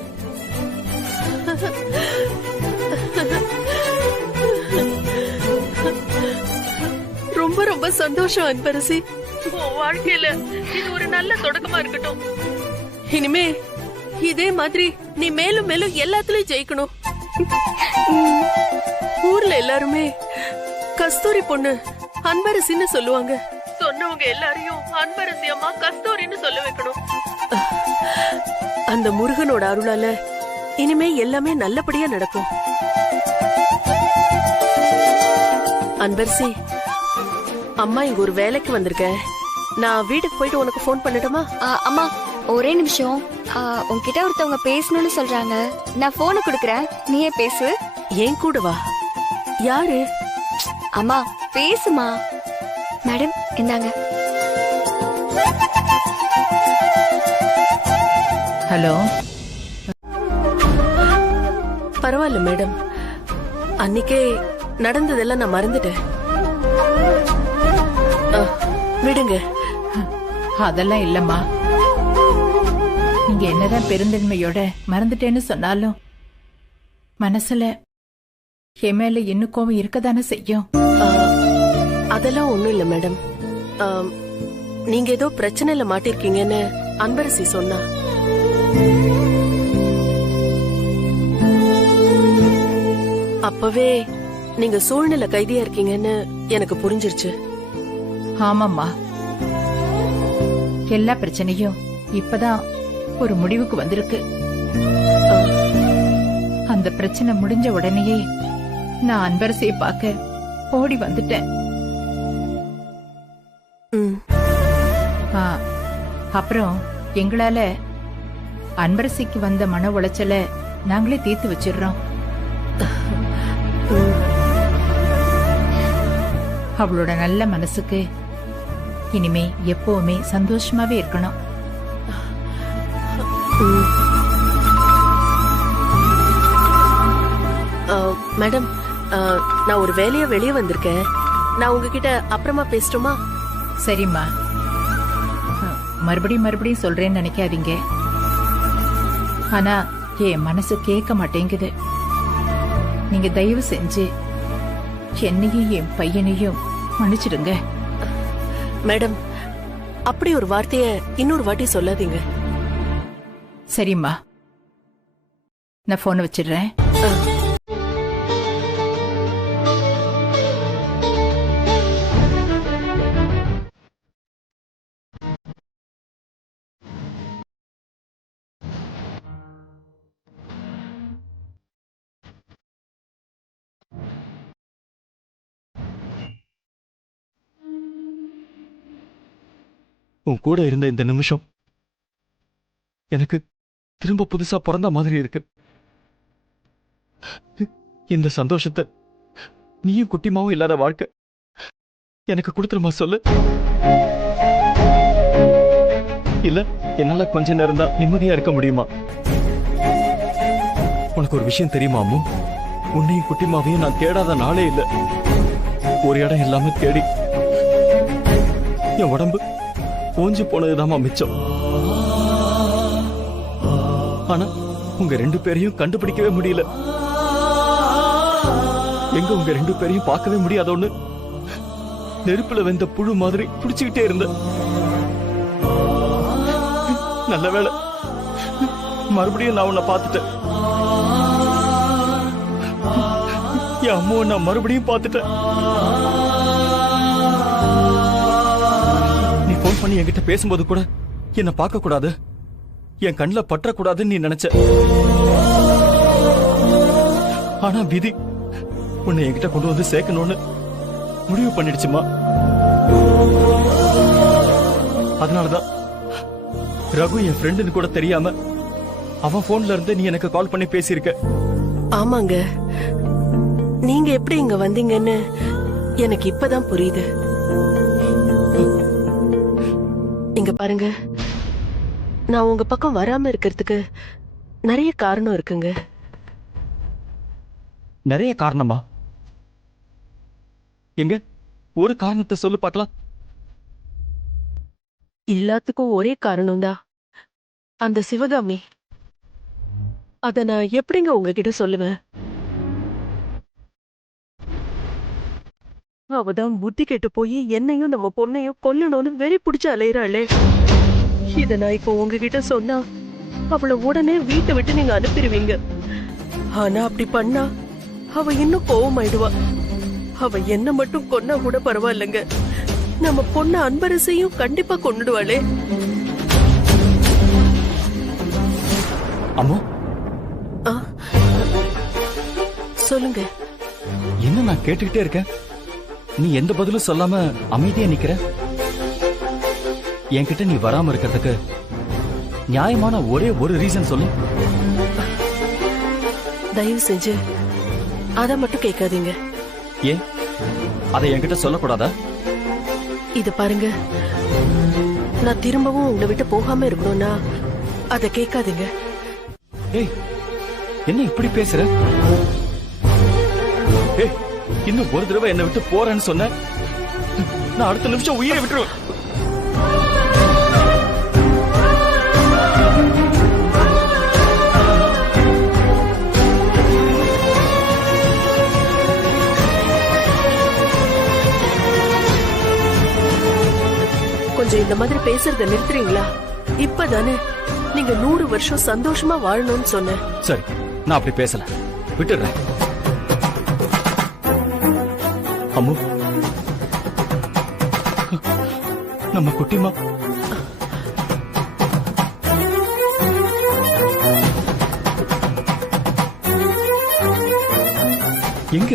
ரொம்ப ரொம்ப சந்தோஷம் அன்பரசி. உன் வாழ்க்கையில இது ஒரு நல்ல தொடக்கமா இருக்கட்டும். இனிமே இதே மாதிரி நீ மேலும் மேலும் எல்லாத்துலயும் ஜெயிக்கணும். ஊர்ல எல்லாருமே கஸ்தூரி பொண்ணு அன்பரசின்னு சொல்லுவாங்க. சொன்னவங்க எல்லாரையும் அன்பரசி அம்மா கஸ்தூரின்னு சொல்ல வைக்கணும். அந்த முருகனோட அருளால இனிமே எல்லாமே நல்லபடியா நடக்கும். அன்பரசி, அம்மா இங்க ஒரு வேலைக்கு வந்திருக்கேன். நான் வீட்டுக்கு போயிட்டு உனக்கு ஃபோன் பண்ணட்டுமா? அம்மா ஒரே நிமிஷம். உன்கிட்ட ஒருத்தவங்க பேசணும்னு சொல்றாங்க. நான் போனை கொடுக்கறேன், நீயே பேசு. ஏன் கூட வா. யாரு? அம்மா பேசுமா. மேடம் இந்தாங்க. ஹலோ. பரவாயில்ல மேடம், அன்னைக்கே நடந்ததெல்லாம் நான் மறந்துட்டேன். விடுங்க. அதெல்லாம் இல்லம்மா. நீங்க என்னதான் பெருந்தன்மையோட மறந்துட்டேன்னு சொன்னாலும் மனசுல என் மேல இன்னும் கோவம் இருக்கதானே செய்யும். அதெல்லாம் ஒண்ணும் இல்ல மேடம். நீங்க ஏதோ பிரச்சனையில மாட்டிருக்கீங்கன்னு அன்பரசி சொன்னா. அப்பவே நீங்க சூழ்நிலை கைதியா இருக்கீங்கன்னு எனக்கு புரிஞ்சிருச்சு. ஆமாம்மா, எல்லா பிரச்சனையும் இப்பதான் ஒரு முடிவுக்கு வந்திருக்கு. அந்த பிரச்சனை முடிஞ்ச உடனேயே நான் அன்பரசியை பார்க்க ஓடி வந்துட்டேன். அப்புறம் எங்களால அன்பரசிக்கு வந்த மன உளைச்சலை நாங்களே தீர்த்து வச்சிடுறோம். அவளோட நல்ல மனசுக்கு இனிமே எப்பவுமே சந்தோஷமாவே இருக்கணும். மேடம், நான் ஒரு வேலையா வெளியே வந்திருக்கேன். நான் உங்ககிட்ட அப்புறமா பேசட்டுமா? சரிம்மா. மறுபடியும் சொல்றேன்னு நினைக்காதீங்க. ஆனா என் மனசு கேட்க மாட்டேங்குது. நீங்க தயவு செஞ்சு என்னையும் என் பையனையும் மன்னிச்சிடுங்க. மேடம், அப்படி ஒரு வார்த்தைய இன்னொரு வாட்டி சொல்லாதீங்க. சரிம்மா, நான் போனை வச்சிடுறேன். உன் கூட இருந்த இந்த நிமிஷம் எனக்கு திரும்ப புதுசா பிறந்த மாதிரி இருக்கு. இந்த சந்தோஷத்தை நீயும் குட்டிமாவும் இல்லாத வாழ்க்கை எனக்கு கொடுத்துருமா சொல்லு. இல்ல என்னால கொஞ்ச நேரம் தான் நிம்மதியா இருக்க முடியுமா? உனக்கு ஒரு விஷயம் தெரியுமா அம்மு? உன்னையும் குட்டிமாவையும் நான் தேடாத நாளே இல்ல. ஒரு இடம் எல்லாமே தேடி என் உடம்பு ஓஞ்சு போனதுதாமா மிச்சம். ஆனா உங்க ரெண்டு பேரையும் கண்டுபிடிக்கவே முடியல. எங்க உங்க ரெண்டு பேரையும் பார்க்கவே முடியாதோன்னு நெருப்புல வெந்த புழு மாதிரி பிடிச்சுக்கிட்டே இருந்த. நல்ல வேளை மறுபடியும் நான் உன்னை பார்த்துட்டேன். என் அம்மாவை நான் மறுபடியும் பார்த்துட்டேன். நீ போன் பண்ணி என்கிட்ட பேசும்போது கூட என்ன பார்க்க கூடாது, என் கண்ணில் பற்றக்கூடாதுன்னு நீ நினைச்ச. ஆனா விதி உன்னை என்கிட்ட கொண்டு வந்து சேர்க்கணும்னு முடிவு பண்ணிடுச்சுமா. அதனாலதான் ரகு என் ஃப்ரெண்டுன்னு கூட தெரியாம அவன் போன்ல இருந்து நீ எனக்கு கால் பண்ணி பேசியிருக்க. ஆமாங்க, நீங்க எப்படி இங்க வந்தீங்கன்னு எனக்கு இப்பதான் புரியுது. இங்க பாருங்க, நான் உங்க பக்கம் வராம இருக்கிறதுக்கு நிறைய காரணம் இருக்குங்க. நிறைய காரணமா? எங்க ஒரு காரணத்தை சொல்லு பார்க்கலாம். எல்லாத்துக்கும் ஒரே காரணம் தான், அந்த சிவகாமி. அத நான் எப்படிங்க உங்ககிட்ட சொல்லுவேன்? அவதான் புத்தி கெட்டு போய் என்னையும் நம்ம பொண்ணையும் கொல்லணும்னு வெறி பிடிச்சு அலையிறாளே. இத நான் இப்போ உங்ககிட்ட சொன்னா அவளை உடனே வீட்டை விட்டு நீங்க அனுப்பிடுவீங்க. ஆனா அப்படி பண்ணா அவ இன்னும் கோவமாயிடுவா. அவ என்ன மட்டும் கொன்னா கூட பரவாயில்லைங்க, நம்ம பொண்ணு அன்பரசையும் கண்டிப்பா கொன்னுடுவாளே. அம்மா சொல்லுங்க. என்ன நான் கேட்டுக்கிட்டே இருக்கேன், நீ எந்த பதிலும் சொல்லாம அமைதியா நிக்கிற. என்கிட்ட நீ வராம இருக்கிறதுக்கு நியாயமான ஒரே ஒரு ரீசன் சொல்லு. தயவு செஞ்சு அத மட்டும் கேட்காதீங்க. ஏன் அதை என்கிட்ட சொல்லக்கூடாதா? இத பாருங்க, நான் திரும்பவும் உங்களை விட்டு போகாம இருக்கணும்னா அத கேட்காதீங்க. ஏய், என்ன இப்படி பேசுற? ஏய், இன்னும் ஒரு தடவை என்னை விட்டு போறேன்னு சொன்ன, நான் அடுத்த நிமிஷம் உயிரை விட்டுருவேன். கொஞ்சம் இந்த மாதிரி பேசுறத நிறுத்துறீங்களா? இப்பதானே நீங்க 100 வருஷம் சந்தோஷமா வாழணும்னு சொன்னேன். சரி, நான் அப்படி பேசல, விட்டுடுறேன். அம்மு, நம்ம குட்டிமா எங்க?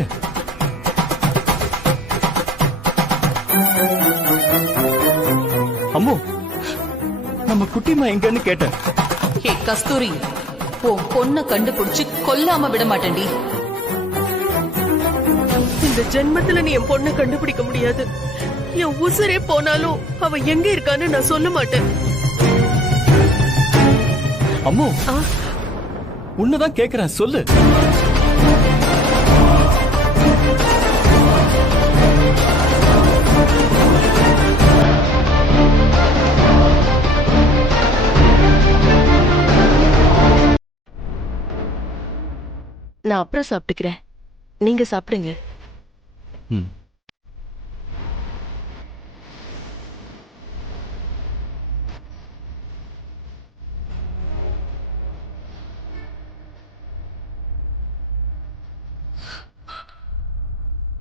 அம்மு, நம்ம குட்டிமா எங்கன்னு கேட்டேன். ஹே கஸ்தூரி, உன் பொண்ணை கண்டுபிடிச்சு கொல்லாம விட மாட்டேன்டி. இந்த ஜென்மத்துல நீ என் பொண்ணை கண்டுபிடிக்க முடியாது. என் உசுரே போனாலும் அவ எங்க இருக்கான்னு நான் சொல்ல மாட்டேன். அம்மு, உன்னதான் கேக்குறேன், சொல்லு. நான் அப்புறம் சாப்பிட்டுக்கிறேன், நீங்க சாப்பிடுங்க.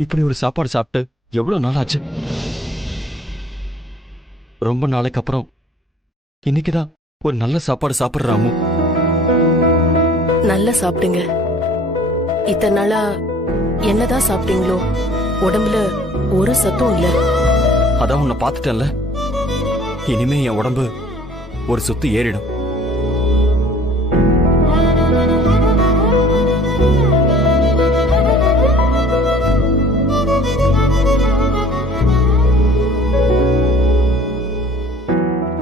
இப்படி ஒரு சாப்பாடு சாப்பிட்டு எவ்வளவு நாள் ஆச்சு? ரொம்ப நாளைக்கு அப்புறம் இன்னைக்குதான் ஒரு நல்ல சாப்பாடு சாப்பிடுறாமு. நல்லா சாப்பிடுங்க. இத்தனை நாளா என்னதான் சாப்பிட்டீங்களோ, உடம்புல ஒரு சத்தும் இல்ல. அதான் உன்னை பார்த்துட்டேன்ல, இனிமே என் உடம்பு ஒரு சுத்து ஏறிடும்.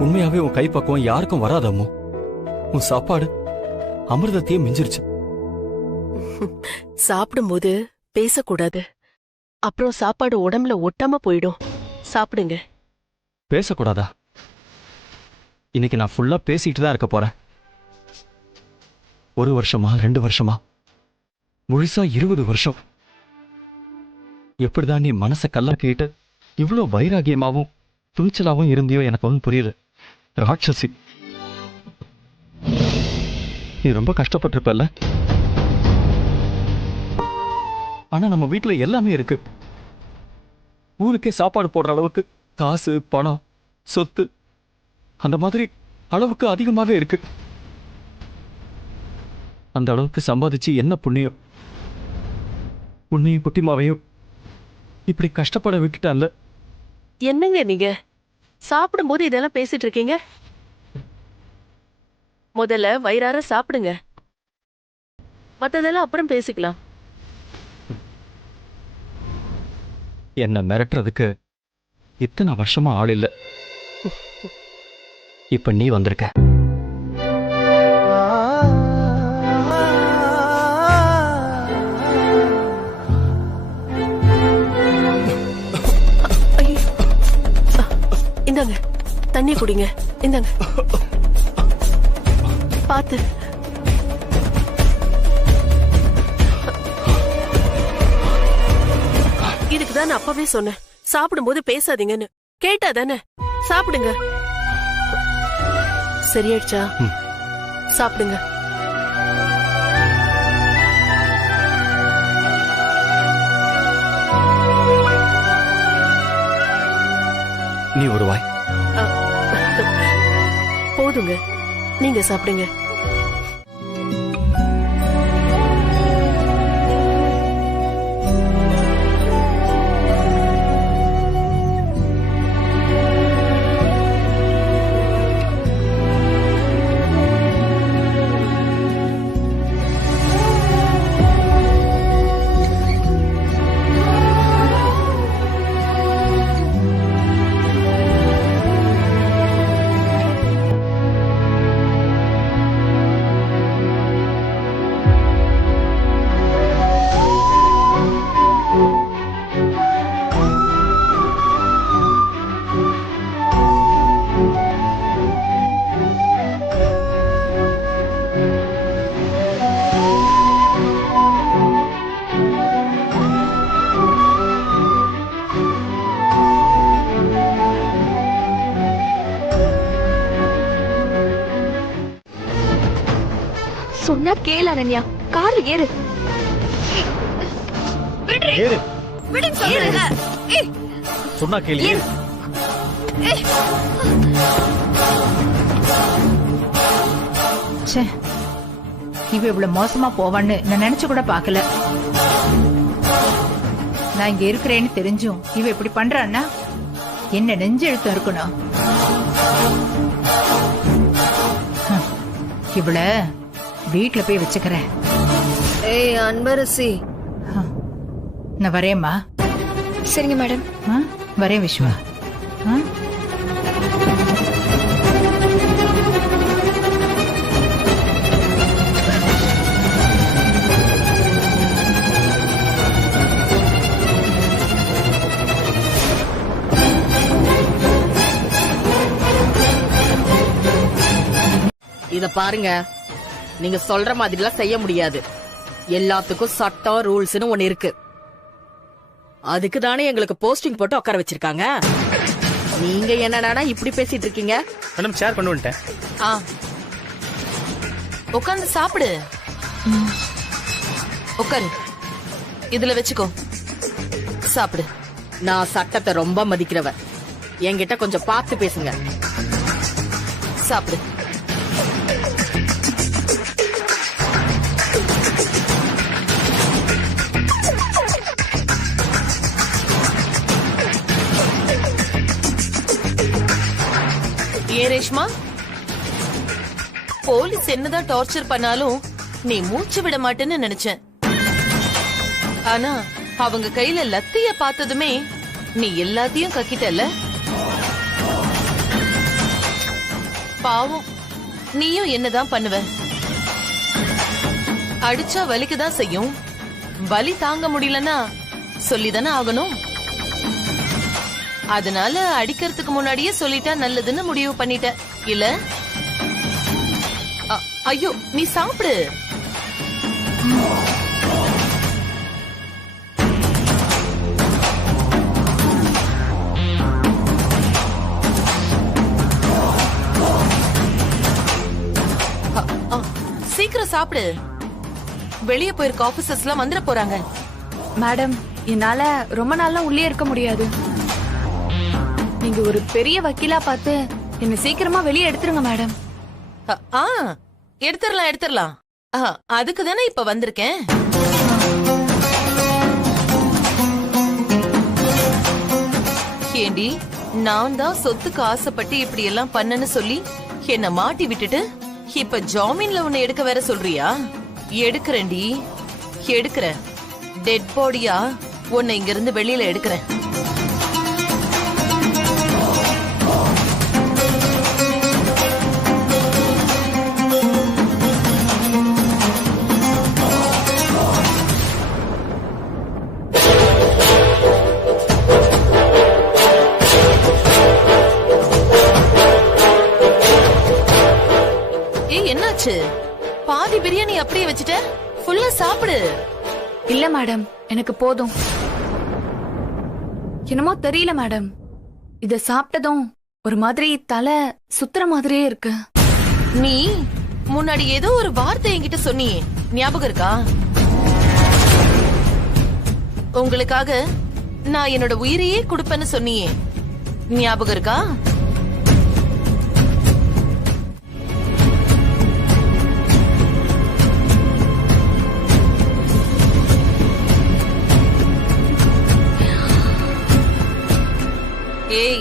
உண்மையாவே உன் கைப்பக்குவம் யாருக்கும் வராதம்மோ. உன் சாப்பாடு அமிர்தத்தையே மிஞ்சிருச்சு. சாப்பிடும்போது பேசக்கூடாது, அப்புறம் சாப்பாடு உடம்புல ஒட்டாம போயிடும். சாப்பிடுங்க. பேசக்கூடாதா? இன்னைக்கு நான் ஃபுல்லா பேசிட்டு தான் இருக்க போறேன். 1 வருஷமா 2 வருஷமா முழுசா 20 வருஷம். எப்படிதான் நீ மனசை கல்லாக்கிட்டு இவ்வளோ வைராகியமாவும் துணிச்சலாவும் இருந்தியோ எனக்கு ஒன்றும் புரியுது. ராட்சசி, நீ ரொம்ப கஷ்டப்பட்டிருப்பல்ல. ஆனா நம்ம வீட்டுல எல்லாமே இருக்கு. ஊருக்கே சாப்பாடு போடுற அளவுக்கு காசு, பணம், சொத்து அந்த மாதிரி அளவுக்கு அதிகமாவே இருக்கு. அந்த அளவுக்கு சம்பாதிச்சு என்ன புண்ணியம்? உன்னையும் குட்டிமாவையும் இப்படி கஷ்டப்பட விட்டுட்டான்ல. என்னங்க நீங்க சாப்பிடும்போது இதெல்லாம் பேசிட்டு இருக்கீங்க? முதல்ல வயிறார சாப்பிடுங்க, மத்ததெல்லாம் அப்புறம் பேசிக்கலாம். என்ன மிரட்டுறதுக்கு இத்தனை வருஷமா ஆள் இல்ல. இப்ப நீ வந்திருக்க. இந்தாங்க தண்ணி குடிங்க. இந்தாங்க, பாத்து. இதுக்கு அதுதான் நான் அப்பவே சொன்னேன், சாப்பிடும்போது பேசாதீங்கன்னு. கேட்டா தானே? சாப்பிடுங்க. சரியாயிடுச்சா? சாப்பிடுங்க. நீ ஒரு வாய். போதுங்க, நீங்க சாப்பிடுங்க. சொன்னா கேளு அனன்யா, கார்ல ஏறு. ஏறு. ஏறுங்க. சொன்னா கேளு. ச்சே, இவ இவ்வளவு மோசமா போவான்னு நான் நினைச்சு கூட பாக்கல. நான் இங்க இருக்கிறேன்னு தெரிஞ்சும் இவ இப்படி பண்றான்னா என்ன நெஞ்சு எழுத்தம் இருக்கணும். இவள வீட்டுல போய் வச்சுக்கிறேன். ஏய் அன்பரசி, நான் வரேம்மா. சரிங்க மேடம். வரேன் விஸ்வா. இத பாருங்க, நீங்க சொல்ற மாதிரிலாம் செய்ய முடியாது. எல்லாத்துக்கும் சட்டம் ரூல்ஸ்னு ஒண்ணு இருக்கு. அதுக்கு தானே எங்களுக்கு போஸ்டிங் போட்டு உட்கார வச்சிருக்காங்க. நீங்க என்னடா இப்படி பேசிட்டு இருக்கீங்க? மேடம் ஷேர் பண்ண வந்துட்டேன். உட்கார்ந்து சாப்பிடு. உட்காரு, இதுல வச்சுக்கோ, சாப்பிடு. நான் சட்டத்தை ரொம்ப மதிக்கிறவ. என்கிட்ட கொஞ்சம் பார்த்து பேசுங்க. சாப்பிடு. ஏ ரேஷ்மா, போலீஸ் என்னதான் டார்ச்சர் பண்ணாலும் நீ மூச்சு விட மாட்டேன்னு நினைச்சேன். ஆனா அவங்க கையில லத்திய பார்த்ததுமே நீ எல்லாத்தையும் கக்கிட்டல. பாவம், நீயும் என்னதான் பண்ணுவ? அடிச்சா வலிக்குதான் செய்யும். வலி தாங்க முடியலன்னா சொல்லிதானே ஆகணும். அதனால அடிக்கிறதுக்கு முன்னாடியே சொல்லிட்டா நல்லதுன்னு முடிவு பண்ணிட்ட இல்ல? ஐயோ, நீ சாப்பிடு. சீக்கிரம் சாப்பிடு. வெளியே போயிருக்க ஆபீசர்ஸ் எல்லாம் வந்துட போறாங்க. மேடம், என்னால ரொம்ப நாளா உள்ளே இருக்க முடியாது. நீங்க ஒரு பெரிய வக்கீலா பார்த்து என்ன சீக்கிரமா வெளியே எடுத்துருங்க மேடம். எடுத்துடலாம். அதுக்கு தானே இப்ப வந்திருக்கேன். ஏண்டி, நான் தான் சொத்துக்கு ஆசைப்பட்டு இப்படி எல்லாம் பண்ணன்னு சொல்லி என்ன மாட்டி விட்டுட்டு இப்ப ஜாமீன்ல உன்னை எடுக்க வேற சொல்றியா? எடுக்கிறேன்டி, எடுக்கிறேன். டெட் பாடியா உன்னை இங்க இருந்து வெளியில எடுக்கிறேன். என்னாச்சு? பாதி பிரியாணி அப்படியே வச்சுட்ட, ஃபுல்லா சாப்பிடு. இல்ல மேடம், எனக்கு போதும். என்னமோ தெரியல மேடம், இத சாப்பிட்டதும் ஒரு மாதிரி தலை சுத்துற மாதிரியே இருக்கு. நீ முன்னாடி ஏதோ ஒரு வார்த்தை என்கிட்ட சொன்னியே, ஞாபகம் இருக்கா? உங்களுக்காக நான் என்னோட உயிரையே கொடுப்பேன்னு சொன்னியே, ஞாபகம் இருக்கா? ஏய்,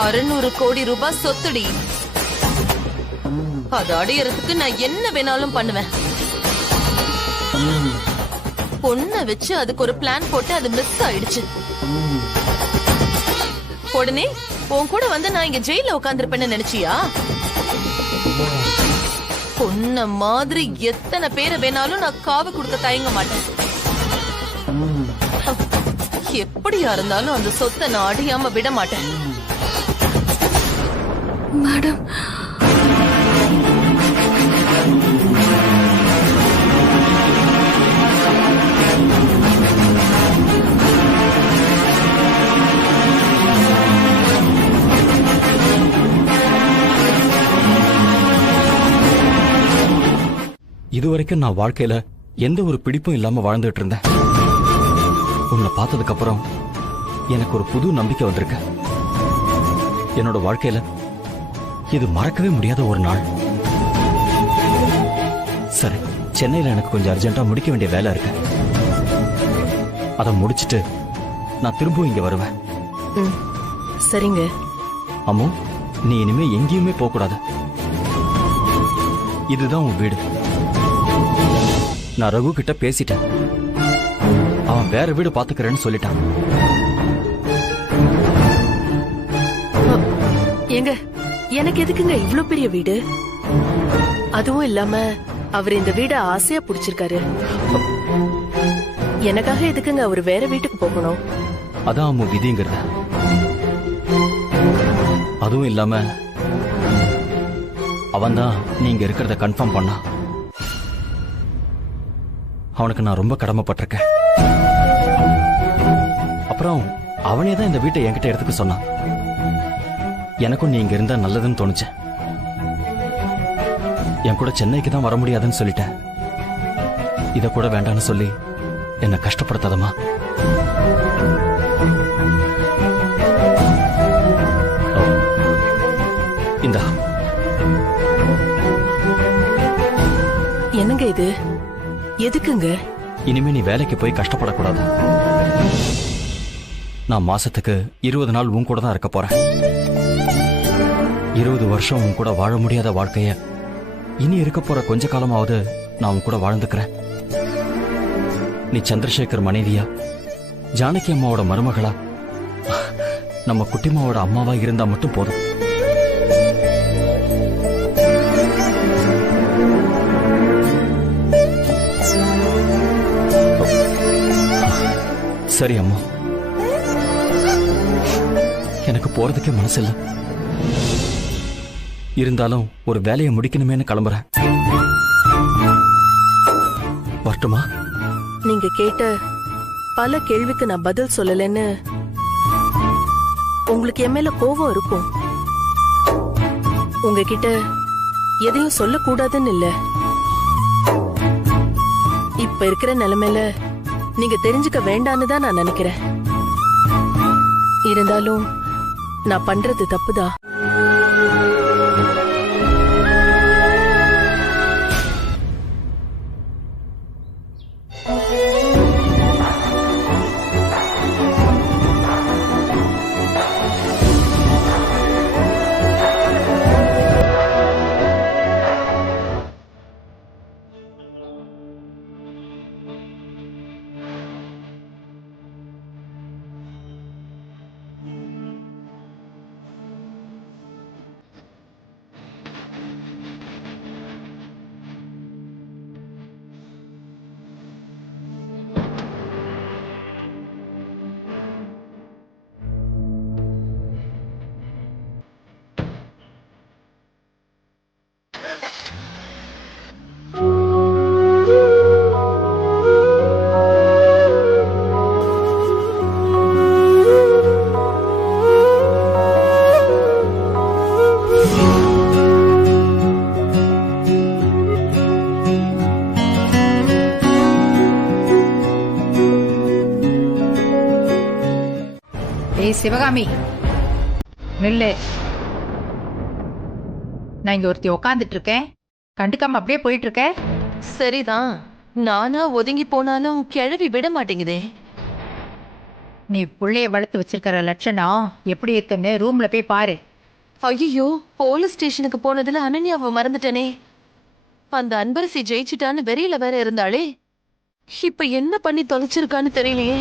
600 கோடி ரூபாய் சொத்துடி. அது அடையறதுக்கு நான் என்ன வேணாலும் பண்ணுவேன். பொண்ண வச்சு அதுக்கு ஒரு பிளான் போட்டு அது மிஸ் ஆயிடுச்சு. உடனே உன் கூட வந்து நான் இங்க ஜெயில உட்கார்ந்திருப்பேன்னு நினைச்சியா? பொண்ண மாதிரி எத்தனை பேரை வேணாலும் நான் காவு கொடுக்க தயங்க மாட்டேன். எப்படியா இருந்தாலும் அந்த சொத்தை நான் அடையாம விட மாட்டேன். மேடம், இதுவரைக்கும் நான் வாழ்க்கையில எந்த ஒரு பிடிப்பும் இல்லாம வாழ்ந்துட்டு இருந்தேன். உன்னை பார்த்ததுக்கு அப்புறம் எனக்கு ஒரு புது நம்பிக்கை வந்திருக்கு. என்னோட வாழ்க்கையில இது மறக்கவே முடியாத ஒரு நாள். சரி, சென்னையில எனக்கு கொஞ்சம் அர்ஜென்ட்டா முடிக்க வேண்டிய வேலை இருக்கு. அதை முடிச்சிட்டு நான் திரும்பவும் இங்க வருவேன். சரிங்க. அம்மு, நீ இனிமே எங்கேயுமே போக கூடாது. இதுதான் உன் வீடு. நான் ரகு கிட்ட பேசிட்டேன். அவன் வேற வீடு பாத்துக்கிறேன்னு சொல்லிட்டான். ஏங்க, எனக்கு எதுக்குங்க இவ்ளோ பெரிய வீடு? அதுவும் இல்லாம அவர் இந்த வீட ஆசையா புடிச்சிருக்காரு. எனக்காக எதுக்குங்க அவர் வேற வீட்டுக்கு போகணும்? அதான் அம்மு விதிங்கிறத. அதுவும் இல்லாம அவன் தான் நீங்க இருக்கிறத கன்ஃபார்ம் பண்ணா. அவனுக்கு நான் ரொம்ப கடமைப்பட்டிருக்கேன். அப்புறம் அவனே தான் இந்த வீட்டை என்கிட்ட எடுத்துக்க சொன்னான். எனக்கும் நீ இங்க இருந்தா நல்லதுன்னு தோணுச்சு. என் கூட சென்னைக்கு தான் வர முடியாதுன்னு சொல்லிட்டேன். இத கூட வேண்டான்னு சொல்லி என்ன கஷ்டப்படுத்தாதமா. இந்தா. என்னங்க இது? எதுக்குங்க? இனிமே நீ வேலைக்கு போய் கஷ்டப்படக்கூடாது. நான் மாசத்துக்கு 20 நாள் உன் கூட தான் இருக்க போறேன். 20 வருஷம் உன் கூட வாழ முடியாத வாழ்க்கைய இனி இருக்க போற கொஞ்ச காலமாவது நான் உன் கூட வாழ்ந்துக்கிறேன். நீ சந்திரசேகர் மனைவியா, ஜானகி அம்மாவோட மருமகளா, நம்ம குட்டிமாவோட அம்மாவா இருந்தா மட்டும் போதும். சரி அம்மா, எனக்கு போறதுக்கே மனசு இல்ல. இருந்தாலும் ஒரு வேலையை முடிக்கணுமேனு கிளம்புறேன். வரட்டுமா? நீங்க கேட்ட பல கேள்விக்கு நான் பதில் சொல்லலன்னு உங்களுக்கு என் மேல கோபம் இருக்கும். உங்ககிட்ட எதையும் சொல்லக்கூடாதுன்னு இல்ல. இப்ப இருக்கிற நிலைமையில நீங்க தெரிஞ்சுக்க வேண்டான்னு தான் நான் நினைக்கிறேன். இருந்தாலும் நான் பண்றது தப்புதான். சிவகாமி நில்லு. நான் இங்க ஒருத்தி உக்காந்துட்டு இருக்கேன், கண்டுக்காம அப்படியே போயிட்டு இருக்க. சரிதான், நானா ஒதுங்கி போனாலும் கிழவி விட மாட்டேங்குதே. நீ புள்ளைய வளர்த்து வச்சிருக்கிற லட்சணம் எப்படி இருக்குன்னு ரூம்ல போய் பாரு. ஐயோ, போலீஸ் ஸ்டேஷனுக்கு போனதுல அனன்யாவை மறந்துட்டனே. அந்த அன்பரசி ஜெயிச்சிட்டான்னு வெறியில வேற இருந்தாளே, இப்ப என்ன பண்ணி தொலைச்சிருக்கான்னு தெரியலையே.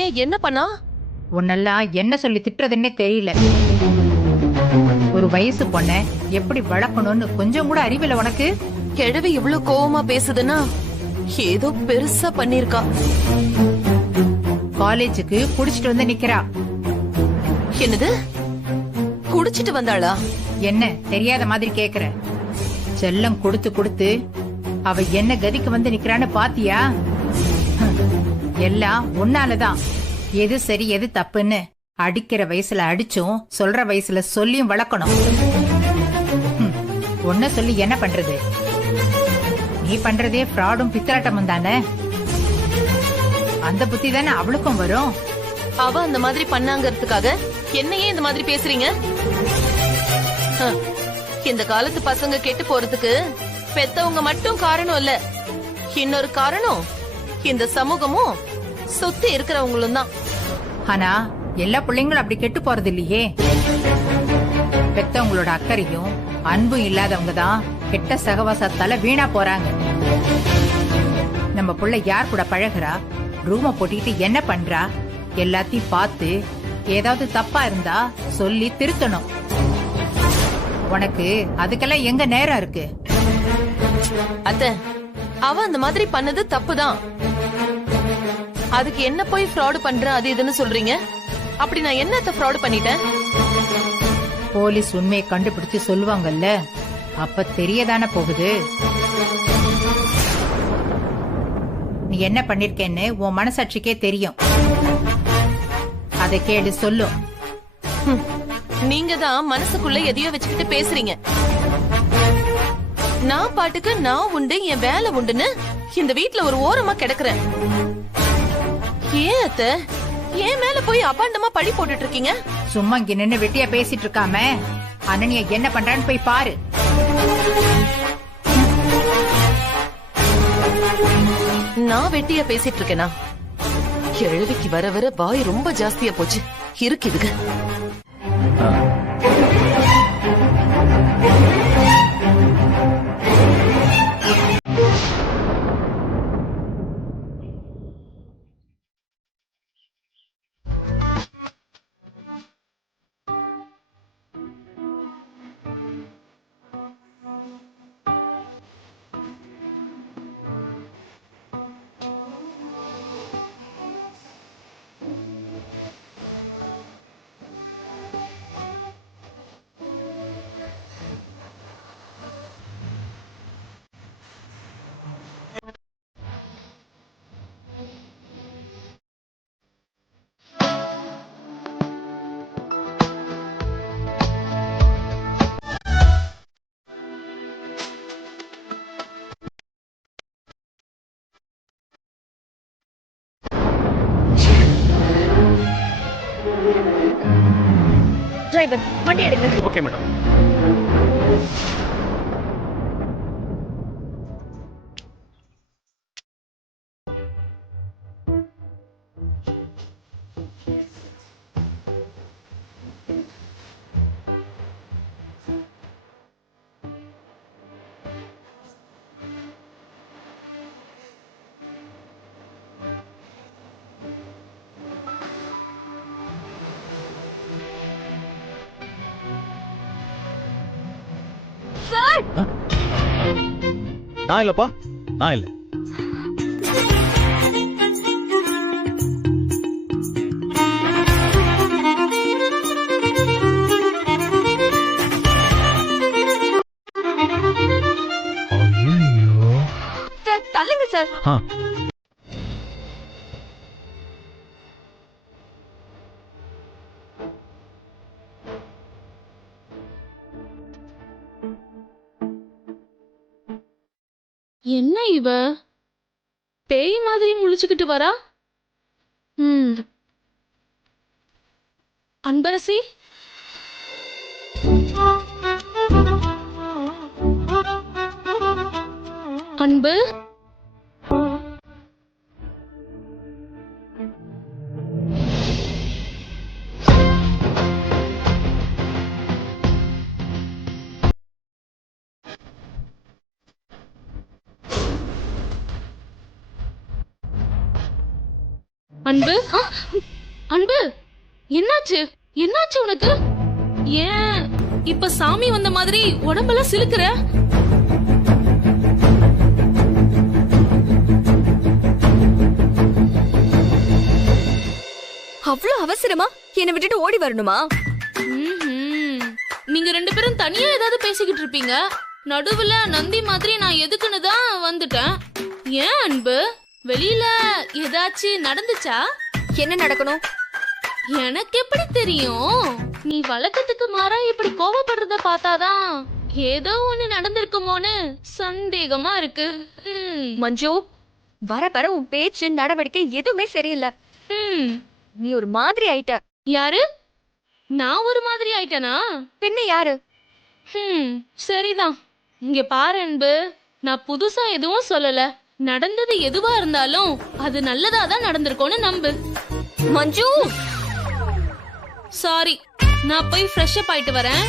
ஏன் என்ன பண்ணா? உன்னெல்லாம் என்ன சொல்லி திட்டுறதுன்னே தெரியல. ஒரு வயசு பொண்ண எப்படி வளர்க்கணும்னு கொஞ்சம் கூட அறிவில்லை உனக்கு? கிழவி இவ்வளவு கோவமா பேசுதுன்னா ஏதோ பெருசா பண்ணிருக்கா. காலேஜுக்கு குடிச்சிட்டு வந்து நிக்கிறா. என்னது, குடிச்சிட்டு வந்தாளா? என்ன தெரியாத மாதிரி கேக்குற? செல்லம் கொடுத்து கொடுத்து அவ என்ன கதிக்கு வந்து நிக்கிறான்னு பாத்தியா? எல்லாம் உன்னாலதான். எது சரி எது தப்புன்னு அடிக்கிற வயசுல அடிச்சும் சொல்ற வயசுல சொல்லியும் வளர்க்கணும். ஒன்ன சொல்லி என்ன பண்றது? நீ பண்றதே ஃப்ராடும் பித்தலாட்டமும் தானே. அந்த புத்தி தானே அவளுக்கும் வரும். அவ அந்த மாதிரி பண்ணாங்கிறதுக்காக என்னையே இந்த மாதிரி பேசுறீங்க? இந்த காலத்து பசங்க கெட்டு போறதுக்கு பெத்தவங்க மட்டும் காரணம் இல்ல, இன்னொரு காரணம் இந்த சமூகமும் சுத்தி இருக்கிறவங்களும் தான். ஆனா எல்லா பிள்ளைங்களும் அப்படி கெட்டு போறது இல்லையே. பெத்தவங்களோட அக்கறையும் அன்பும் இல்லாதவங்க தான் கெட்ட சகவாசத்தால வீணா போறாங்க. நம்ம புள்ள யார் கூட பழகுறா, ரூம போட்டிட்டு என்ன பண்றா, எல்லாத்தையும் பார்த்து ஏதாவது தப்பா இருந்தா சொல்லி திருத்தணும். உனக்கு அதுக்கெல்லாம் எங்க நேரம் இருக்கு? அத்தை, அவ அந்த மாதிரி பண்ணது தப்புதான். அதுக்கு என்ன போய் ஃப்ராடு பண்ற அது இதுன்னு சொல்றீங்க? அப்படி நான் என்னத்த ஃப்ராடு பண்ணிட்டேன்? போலீஸ் உண்மையை கண்டுபிடிச்சு சொல்லுவாங்கல்ல, அப்ப தெரியதானே போகுது. நீ என்ன பண்ணிருக்கேன்னு உன் மனசாட்சிக்கே தெரியும். அதை கேடு சொல்லும். நீங்க தான் மனசுக்குள்ள எதையோ வச்சுக்கிட்டு பேசுறீங்க. நான் பாட்டுக்கு நான் உண்டு என் வேலை உண்டுன்னு இந்த வீட்ல ஒரு ஓரமா கிடக்குறேன். ஏன் அத்த, ஏன் மேல போய் அபாண்டமா பழி போட்டுட்டு இருக்கீங்க? சும்மா இங்க நின்னு வெட்டியா பேசிட்டு இருக்காம அனன்யா என்ன பண்றான்னு போய் பாரு. நான் வெட்டியா பேசிட்டு இருக்கேனா? கிழவிக்கு வர வர வாய் ரொம்ப ஜாஸ்தியா போச்சு. இருக்குதுங்க. டிரைவர் வண்டி எடுங்க. Okay madam. நான் இல்லப்பா, நான் இல்ல. சார் தள்ளுங்க சார். என்ன இவ பேய் மாதிரி முழிச்சுக்கிட்டு வரா. அன்பரசி, அன்பு, அன்பு, அன்பு, என்னாச்சு? என்னாச்சு உனக்கு? ஏன் இப்ப சாமி வந்த மாதிரி உடம்பெல்லாம் சிலுக்குற? அவ்வளவு அவசரமா என்னை விட்டுட்டு ஓடி வரணுமா? நீங்க 2 பேரும் தனியா ஏதாவது பேசிக்கிட்டு இருப்பீங்க. நடுவுல நந்தி மாதிரி நான் எதுக்குன்னு தான் வந்துட்டேன். ஏன் அன்பு, வெளியில ஏதாச்சும் நடந்துச்சா? என்ன நடக்கணும்? எனக்கு எப்படி தெரியும்? நீ வழக்கத்துக்கு மாறா இப்படி கோவப்படுறத பார்த்தாதான் ஏதோ ஒண்ணு நடந்திருக்குமோன்னு சந்தேகமா இருக்கு. மஞ்சு, வர வர உன் பேச்சு நடவடிக்கை எதுவுமே சரியில்லை. நீ ஒரு மாதிரி ஆயிட்ட. யாரு? நான் ஒரு மாதிரி ஆயிட்டனா? பின்ன யாரு? சரிதான். இங்க பாரு அன்பு, நான் புதுசா எதுவும் சொல்லல. நடந்தது எதுவா இருந்தாலும் அது நல்லதா தான் நடந்திருக்கும்னு நம்பு. மஞ்சு, சாரி, நான் போய் ஃப்ரெஷ் அப் ஆயிட்டு வரேன்.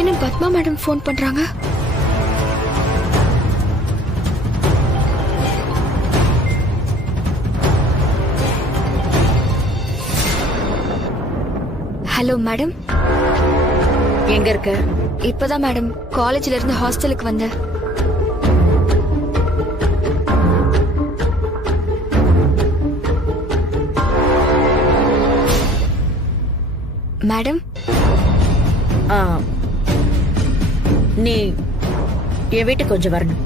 என்ன பத்மா மேடம் ஃபோன் பண்றாங்க? Hello madam. எங்க இருக்க? இப்பதான் மேடம் காலேஜ்ல இருந்து ஹாஸ்டலுக்கு வந்தேன். மேடம், நீ என் வீட்டுக்கு கொஞ்சம் வரணும்.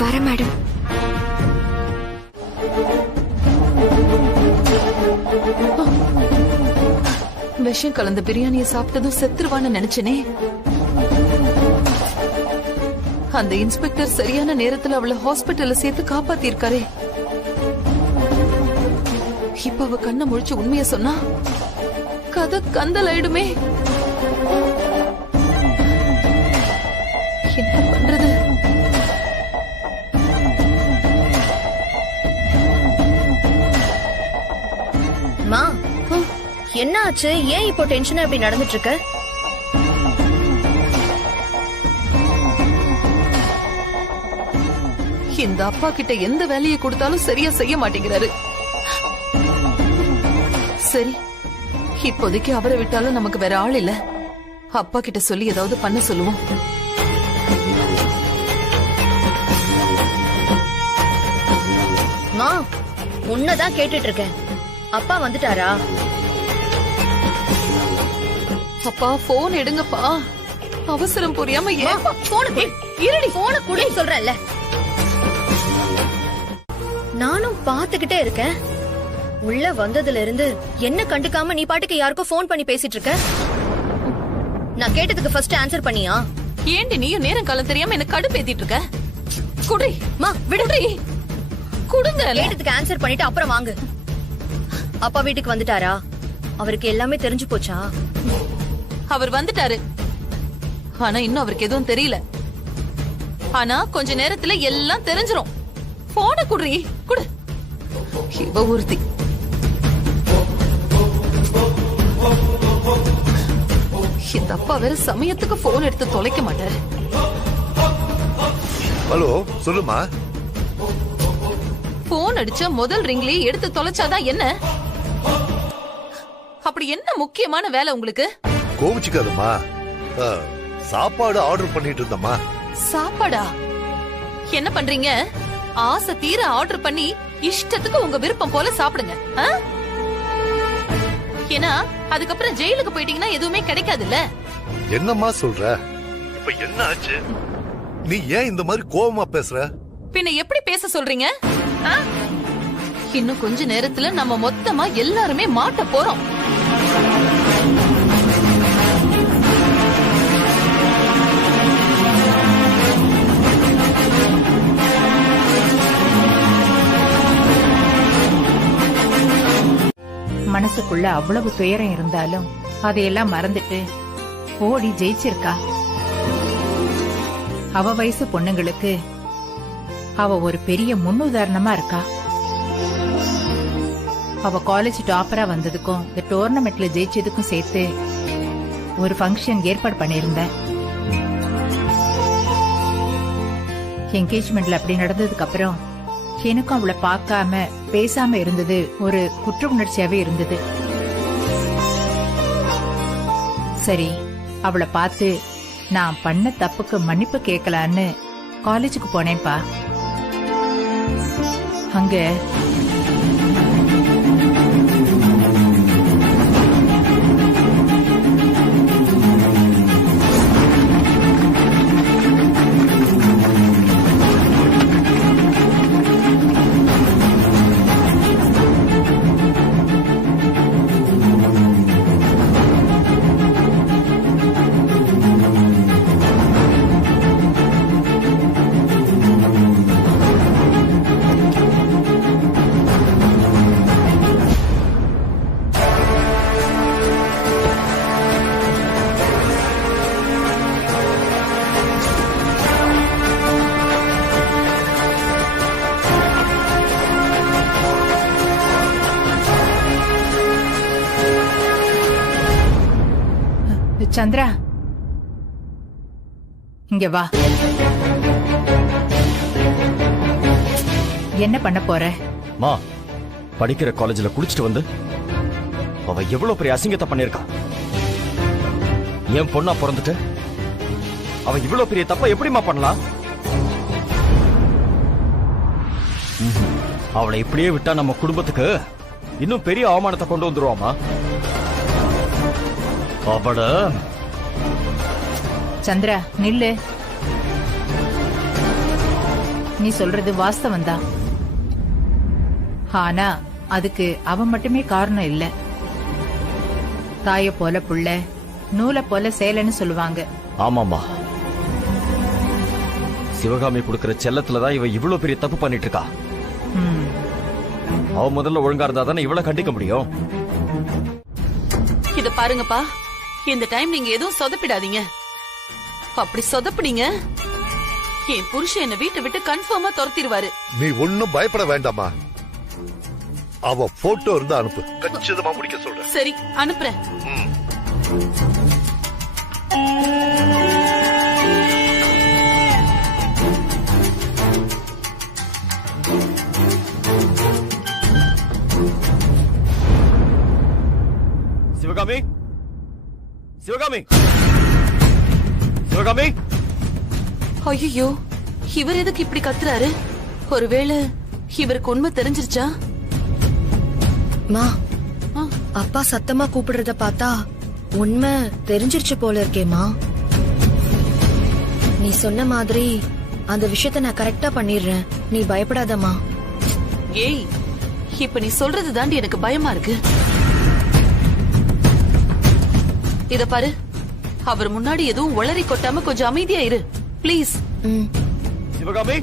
வர மேடம். விஷம் கலந்த பிரியாணியை சாப்பிட்டதும் செத்துருவான்னு நினைச்சனே. அந்த இன்ஸ்பெக்டர் சரியான நேரத்துல அவளை ஹாஸ்பிட்டல்ல சேர்த்து காப்பாத்திருக்காரே. இப்ப அவ கண்ணை முழிச்சு உண்மைய சொன்னா கதை கந்தல் ஆயிடுமே. என்ன பண்றது? மா, என்ன ஆச்சு? ஏன் இப்போ டென்ஷனா இப்படி நடந்துட்டு இருக்க? இந்த அப்பா கிட்ட எந்த வேலையை கொடுத்தாலும் சரியா செய்ய மாட்டேங்கிறாரு. சரி, இப்போதைக்கு அவரை விட்டாலும் நமக்கு வேற ஆள் இல்ல. அப்பா கிட்ட சொல்லி ஏதாவது பண்ண சொல்லுவோம். மா, உன்னதான் கேட்டுட்டு இருக்கேன். அப்பா வந்துட்டாரா? அப்பா போன் எடுங்கப்பா. அவசரம் புரியாம ஏன் இருடி, போன கூட சொல்றேன்ல. நானும் பாத்துக்கிட்டே இருக்கேன். உள்ள வந்ததுல இருந்து என்ன கண்டுக்காம நீ பாட்டுக்கு யாருக்கோ போன் பண்ணி பேசிட்டு இருக்க. நான் கேட்டதுக்கு ஃபர்ஸ்ட் ஆன்சர் பண்ணியா? ஏண்டி நீயும் நேரம் காலம் தெரியாம என்ன கடுப்பேத்திட்டு இருக்க? குடி மா, விடுடி. குடுங்க. கேட்டதுக்கு ஆன்சர் பண்ணிட்டு அப்புறம் வாங்கு. அப்பா வீட்டுக்கு வந்துட்டாரா? அவருக்கு எல்லாமே தெரிஞ்சு போச்சா? அவர் வந்துட்டாரு, ஆனா இன்னும் அவருக்கு எதுவும் தெரியல. ஆனா கொஞ்ச நேரத்துல எல்லாம் தெரிஞ்சிரும். போன குடுறி, குடு. இவ ஒருத்தி. இந்த அப்பா வேற சமயத்துக்கு போன் எடுத்து தொலைக்க மாட்டாரு. ஹலோ, சொல்லுமா. போன் அடிச்ச முதல் ரிங்லயே எடுத்து தொலைச்சாதான் என்ன? அப்படி என்ன முக்கியமான வேலை உங்களுக்கு? கோவிச்சுக்காதம்மா, சாப்பாடு ஆர்டர் பண்ணிட்டு இருந்தம்மா. சாப்பாடா? என்ன பண்றீங்க? ஆசை தீர ஆர்டர் பண்ணி இஷ்டத்துக்கு உங்க விருப்பம் போல சாப்பிடுங்க. ஏன்னா அதுக்கப்புறம் ஜெயிலுக்கு போயிட்டீங்கன்னா எதுவுமே கிடைக்காதுல்ல. என்னம்மா சொல்ற? இப்ப என்ன ஆச்சு? நீ ஏன் இந்த மாதிரி கோவமா பேசுற? பின்ன எப்படி பேச சொல்றீங்க? இன்னும் கொஞ்ச நேரத்துல நம்ம மொத்தமா எல்லாருமே மாட்ட போறோம். மனசுக்குள்ள அவ்வளவு துயரம் இருந்தாலும் அதையெல்லாம் மறந்துட்டு ஓடி ஜெயிச்சிருக்கா. அவ வயசு பொண்ணுங்களுக்கு அவ ஒரு பெரிய முன்னுதாரணமா இருக்கா. அவ காலேஜ் டாப்பரா வந்ததுக்கும் இந்த டோர்னமெண்ட்ல ஜெயிச்சதுக்கும் சேர்த்து ஒரு ஃபங்க்ஷன் ஏற்பாடு பண்ணியிருந்தேன். என்கேஜ்மெண்ட்ல அப்படி நடந்ததுக்கு அப்புறம் எனக்கும் அவளை பார்க்காம பேசாம இருந்தது ஒரு குற்ற உணர்ச்சியாவே இருந்தது. சரி, அவளை பார்த்து நான் பண்ண தப்புக்கு மன்னிப்பு கேட்கலான்னு காலேஜுக்கு போனேன்பா. அங்க சந்திரா, இங்க வா. என்ன பண்ண போற? மா, படிக்கிற காலேஜ்ல குடிச்சிட்டு வந்து அவ எவ்வளவு பெரிய அசிங்கத்தை பண்ணிருக்கா. என் பொண்ணா பிறந்துட்டு அவ இவ்வளவு பெரிய தப்ப எப்படிமா பண்ணலாம்? அவளை இப்படியே விட்டா நம்ம குடும்பத்துக்கு இன்னும் பெரிய அவமானத்தை கொண்டு வந்துருவாமா. அவட சந்திரா, நில்லு. நீ சொல்றது வாஸ்தவம் தான். ஆனா அதுக்கு அவ மட்டுமே காரணம் இல்ல. தாய போல புள்ள, நூலை போல சேலைன்னு சொல்லுவாங்க. ஆமாமா, சிவகாமி கொடுக்கிற செல்லத்துலதான் இவ இவ்வளவு பெரிய தப்பு பண்ணிட்டு இருக்கா. அவ முதல்ல ஒழுங்கா இருந்தா தானே இவ்வளவு கண்டிக்க முடியும். இத பாருங்கப்பா, இந்த டைம் நீங்க எதுவும் சொதப்பிடாதீங்க. அப்படி சொதப்பினீங்க என் புருஷன் என்ன வீட்டை விட்டு கன்ஃபார்மா துரத்திடுவாரு. நீ ஒன்னும் பயப்பட வேண்டாமா. அவ போட்டோ இருந்தா அனுப்பு, கச்சிதமா முடிக்க சொல்றேன். சரி, அனுப்புறேன். சிவகாமி, சிவகாமி, சிவகாமி. ஐயோ, இவர் எதுக்கு இப்படி கத்துறாரு? ஒருவேளை இவருக்கு உண்மை தெரிஞ்சிருச்சா? மா, அப்பா சத்தமா கூப்பிடுறத பார்த்தா உண்மை தெரிஞ்சிருச்சு போல இருக்கேமா. நீ சொன்ன மாதிரி அந்த விஷயத்த நான் கரெக்டா பண்ணிடுறேன். நீ பயப்படாதம்மா. ஏய், இப்ப நீ சொல்றது தாண்டி எனக்கு பயமா இருக்கு. இத பாரு, அவர் முன்னாடி எதுவும் உளறி கொட்டாம கொஞ்சம் அமைதியா இரு பிளீஸ். சிவகாமி,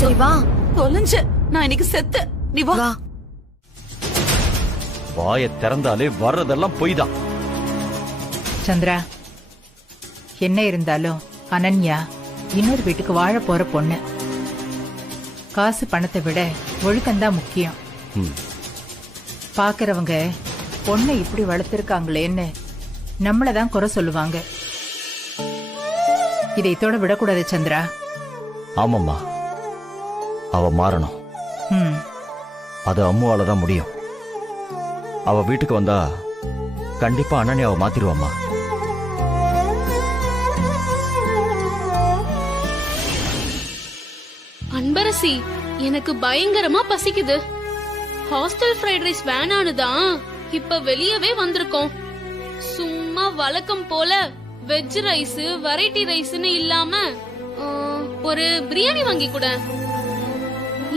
சரி வா. தொலைஞ்ச, நான் இன்னைக்கு செத்த. நீ வா. வாய திறந்தாலே வர்றதெல்லாம் பொய் தான். சந்திரா, என்ன இருந்தாலும் அனன்யா இன்னொரு வீட்டுக்கு வாழ போற பொண்ணு. காசு பணத்தை விட ஒழுக்கம்தான் முக்கியம். பாக்குறவங்க பொண்ணை இப்படி வளர்த்திருக்காங்களேன்னு நம்மளதான் குறை சொல்லுவாங்க. இதை இதோட விடக்கூடாது சந்திரா. ஆமாம்மா, அவ மாறணும். அது அம்முவால தான் முடியும். அவ வீட்டுக்கு வந்தா கண்டிப்பா அனன்யாவை மாத்திருவாம்மா. அன்பரசி, எனக்கு பயங்கரமா பசிக்குது. ஹாஸ்டல் ஃப்ரைட் ரைஸ் வேணான்னு தான் இப்ப வெளியவே வந்திருக்கோம். சும்மா வழக்கம் போல வெஜ் ரைஸ், வெரைட்டி ரைஸ்னு இல்லாம ஒரு பிரியாணி வாங்கி கொடு.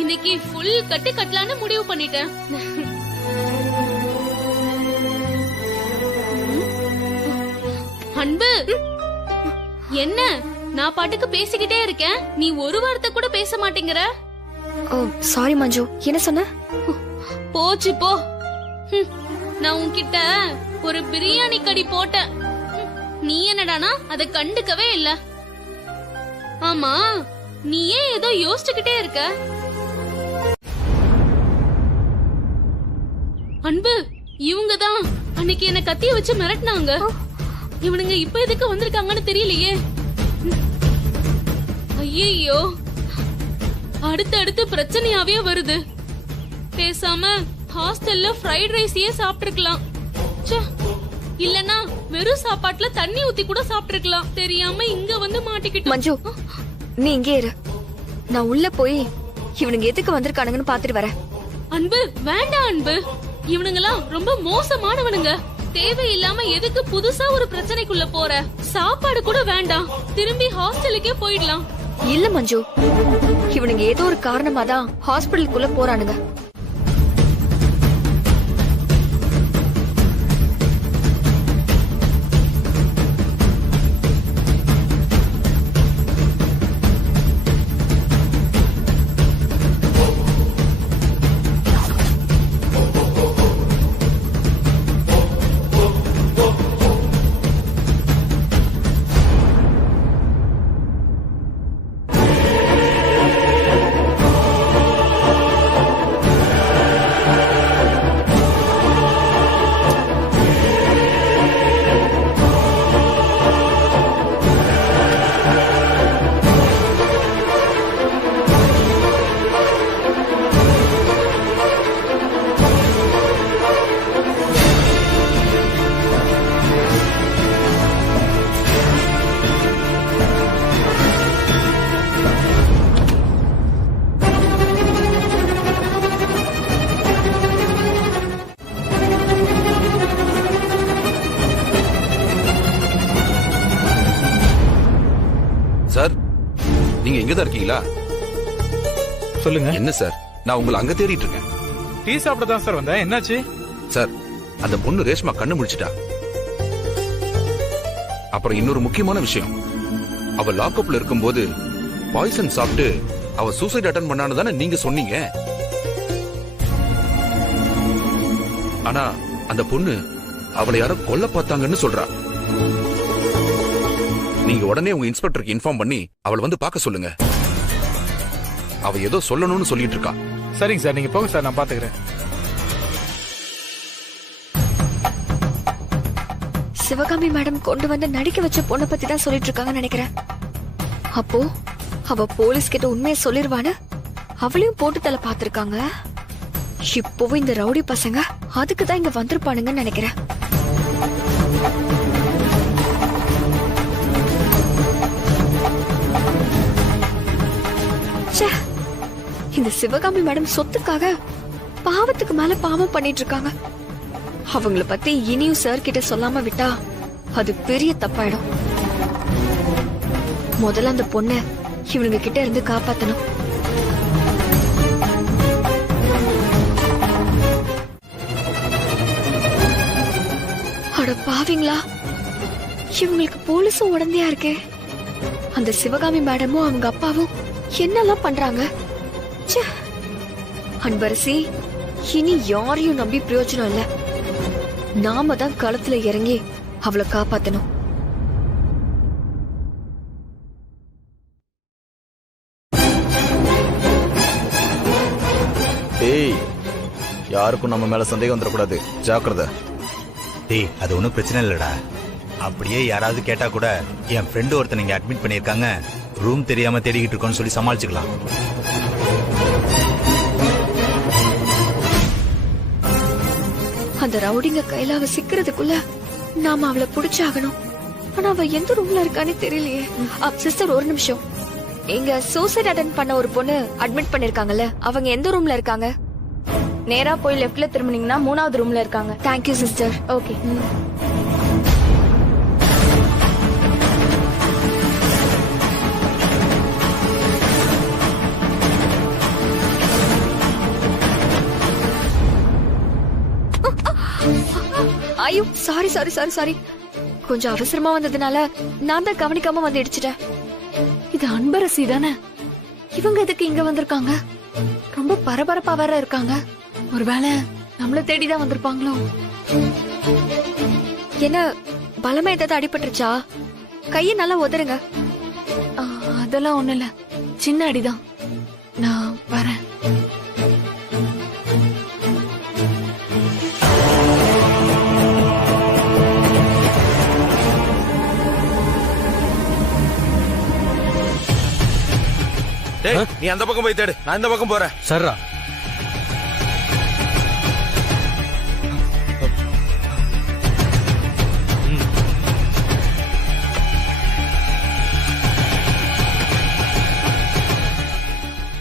இன்னைக்கு ஃபுல் கட்டு கட்டலான்னு முடிவு பண்ணிட்டேன். அன்பு, என்ன நான் பாட்டுக்கு பேசிக்கிட்டே இருக்கேன், நீ ஒரு வார்த்தை கூட பேச மாட்டேங்கிற. சாரி மஞ்சு, என்ன சொன்ன? போச்சு போ. நான் உன்கிட்ட ஒரு பிரியாணி கடி போட்டேன், நீ என்னடானா அதை கண்டுக்கவே இல்ல. ஆமா, நீ ஏன் ஏதோ யோசிச்சுக்கிட்டே இருக்க? அன்பு, இவங்கதான் அன்னைக்கு என்ன கத்திய வச்சு மிரட்டினாங்க. இவனுங்க இப்ப எதுக்கு வந்திருக்காங்கன்னு தெரியலையே. ஐயோ, அடுத்தடுத்து பிரச்சனையாவே வருது. பேசாம ஹாஸ்டல்ல ஃப்ரைட் ரைஸையே சாப்பிட்டுருக்கலாம். இல்லனா வெறும் சாப்பாட்டுல தண்ணி ஊத்தி கூட சாப்பிட்டுருக்கலாம். தெரியாம இங்க வந்து மாட்டிக்கிட்டு. மஞ்சு, நீ இங்கே இரு, நான் உள்ள போய் இவனுங்க எதுக்கு வந்திருக்கானுங்கன்னு பாத்துட்டு வரேன். அன்பு, வேண்டாம் அன்பு, இவனுங்கெல்லாம் ரொம்ப மோசமானவனுங்க. தேவையில்லாம எதுக்கு புதுசா ஒரு பிரச்சனைக்குள்ள போற? சாப்பாடு கூட வேண்டாம், திரும்பி ஹாஸ்டலுக்கே போயிடலாம். இல்ல மஞ்சு, இவனுங்க ஏதோ ஒரு காரணமா தான் ஹாஸ்பிடலுக்குள்ள போறானுங்க. சார், நீங்க எங்கதான் இருக்கீங்களா? சொல்லுங்க. என்ன சார், நான் உங்களை அங்க தேடிட்டு இருக்கேன். டீ சாப்பிட தான் சார் வந்தேன். என்னாச்சு? சார், அந்த பொண்ணு ரேஷ்மா கண்ணு முடிச்சிட்டா. அப்புறம் இன்னொரு முக்கியமான விஷயம், அவ லாக்அப்ல இருக்கும்போது பாய்சன் சாப்பிட்டு அவ சூசைட் அட்டன் பண்ணான்னு தானே நீங்க சொன்னீங்க. ஆனா அந்த பொண்ணு அவளை யாரோ கொல்ல பார்த்தாங்கன்னு சொல்றா. நீங்க உடனே உங்க இன்ஸ்பெக்டருக்கு இன்ஃபார்ம் பண்ணி அவளை வந்து பார்க்க சொல்லுங்க. அவ ஏதோ சொல்லணும்னு சொல்லிட்டு இருக்கா. சரிங்க சார், நீங்க போங்க சார், நான் பாத்துக்கிறேன். சிவகாமி மேடம் கொண்டு வந்து நடிக்க வச்ச பொண்ணை பத்தி தான் சொல்லிட்டு இருக்காங்கன்னு நினைக்கிறேன். அப்போ அவ போலீஸ் கிட்ட உண்மையை சொல்லிருவான்னு அவளையும் போட்டு தலை பாத்திருக்காங்க. இப்போவும் இந்த ரவுடி பசங்க அதுக்குதான் இங்க வந்திருப்பானுங்கன்னு நினைக்கிறேன். இந்த சிவகாமி மேடம் சொத்துக்காக பாவத்துக்கு மேல பாவம் பண்ணிட்டு இருக்காங்க. அவங்கள பத்தி இனியும் சார் கிட்ட சொல்லாம விட்டா அது பெரிய தப்பாயிடும். முதல்ல அந்த பொண்ண இவனுங்க கிட்ட இருந்து காப்பாத்தணும். அட பாவீங்களா, இவங்களுக்கு போலீஸும் உடந்தையா இருக்கே. அந்த சிவகாமி மேடமும் அவங்க அப்பாவும் என்னெல்லாம் பண்றாங்க. அன்பரசி, இனி யாரையும் நம்பி பிரயோஜனம் இல்ல. நாம தான் களத்துல இறங்கி அவளை காப்பாத்தணும். டேய், யாருக்கும் நம்ம மேல சந்தேகம் வந்துடக்கூடாது, ஜாக்கிரதை. டேய், அது ஒன்றும் பிரச்சனை இல்லடா. அப்படியே யாராவது கேட்டா கூட என் ஃப்ரெண்டு ஒருத்தன் இங்க அட்மிட் பண்ணியிருக்காங்க, ரூம் தெரியாம தேடிக்கிட்டு இருக்கோன்னு சொல்லி சமாளிச்சுக்கலாம். அந்த ரவுடிங்க கையில அவ சிக்கிறதுக்குள்ள நாம அவளை புடிச்சாகணும். ஆனா அவ எந்த ரூம்ல இருக்கானே தெரியலையே. சிஸ்டர், ஒரு நிமிஷம், எங்க சூசைட் அட்டென்ட் பண்ண ஒரு பொண்ணு அட்மிட் பண்ணிருக்காங்கல்ல, அவங்க எந்த ரூம்ல இருக்காங்க? நேரா போய் லெஃப்ட்ல திரும்பினீங்கன்னா 3வது ரூம்ல இருக்காங்க. Thank you sister. ஓகே. ஐயோ சாரி சாரி சாரி சாரி, கொஞ்சம் அவசரமா வந்ததுனால நான் தான் கவனிக்காம வந்து இடிச்சிட்டேன். இது அன்பரசி தானே? இவங்க எதுக்கு இங்க வந்திருக்காங்க? ரொம்ப பரபரப்பா வேற இருக்காங்க. ஒருவேளை நம்மள தேடிதான் வந்திருப்பாங்களோ? என்ன பலமா ஏதாவது அடிபட்டுருச்சா? கையை நல்லா உதறுங்க. அதெல்லாம் ஒண்ணு இல்ல, சின்ன அடிதான். நான் வரேன். நீ அந்த பக்கம் போய் தேடு, நான் இந்த பக்கம் போறேன். சர்ரா.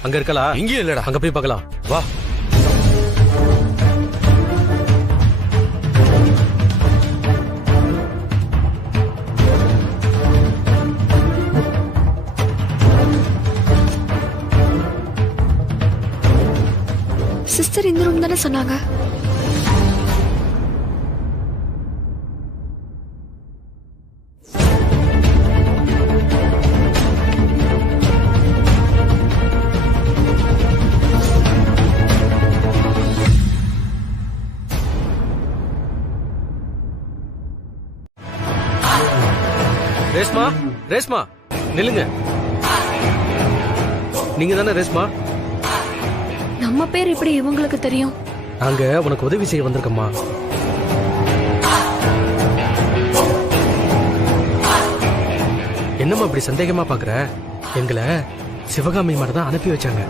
அங்க இருக்கலாம். இங்கேயும் இல்லடா. அங்க போய் பார்க்கலாம் வா. சிஸ்டர் இந்த ரூம் தானே சொன்னாங்க? ரேஷ்மா, ரேஷ்மா நில்லுங்க. நீங்க தானே ரேஷ்மா? நம்ம பேர் எப்படி இவங்களுக்கு தெரியும்? நாங்க உனக்கு உதவி செய்ய வந்திருக்கோம்மா. என்னம்மா இப்படி சந்தேகமா பாக்குற? எங்களை சிவகாமி மட்டும் தான் அனுப்பி வச்சாங்க.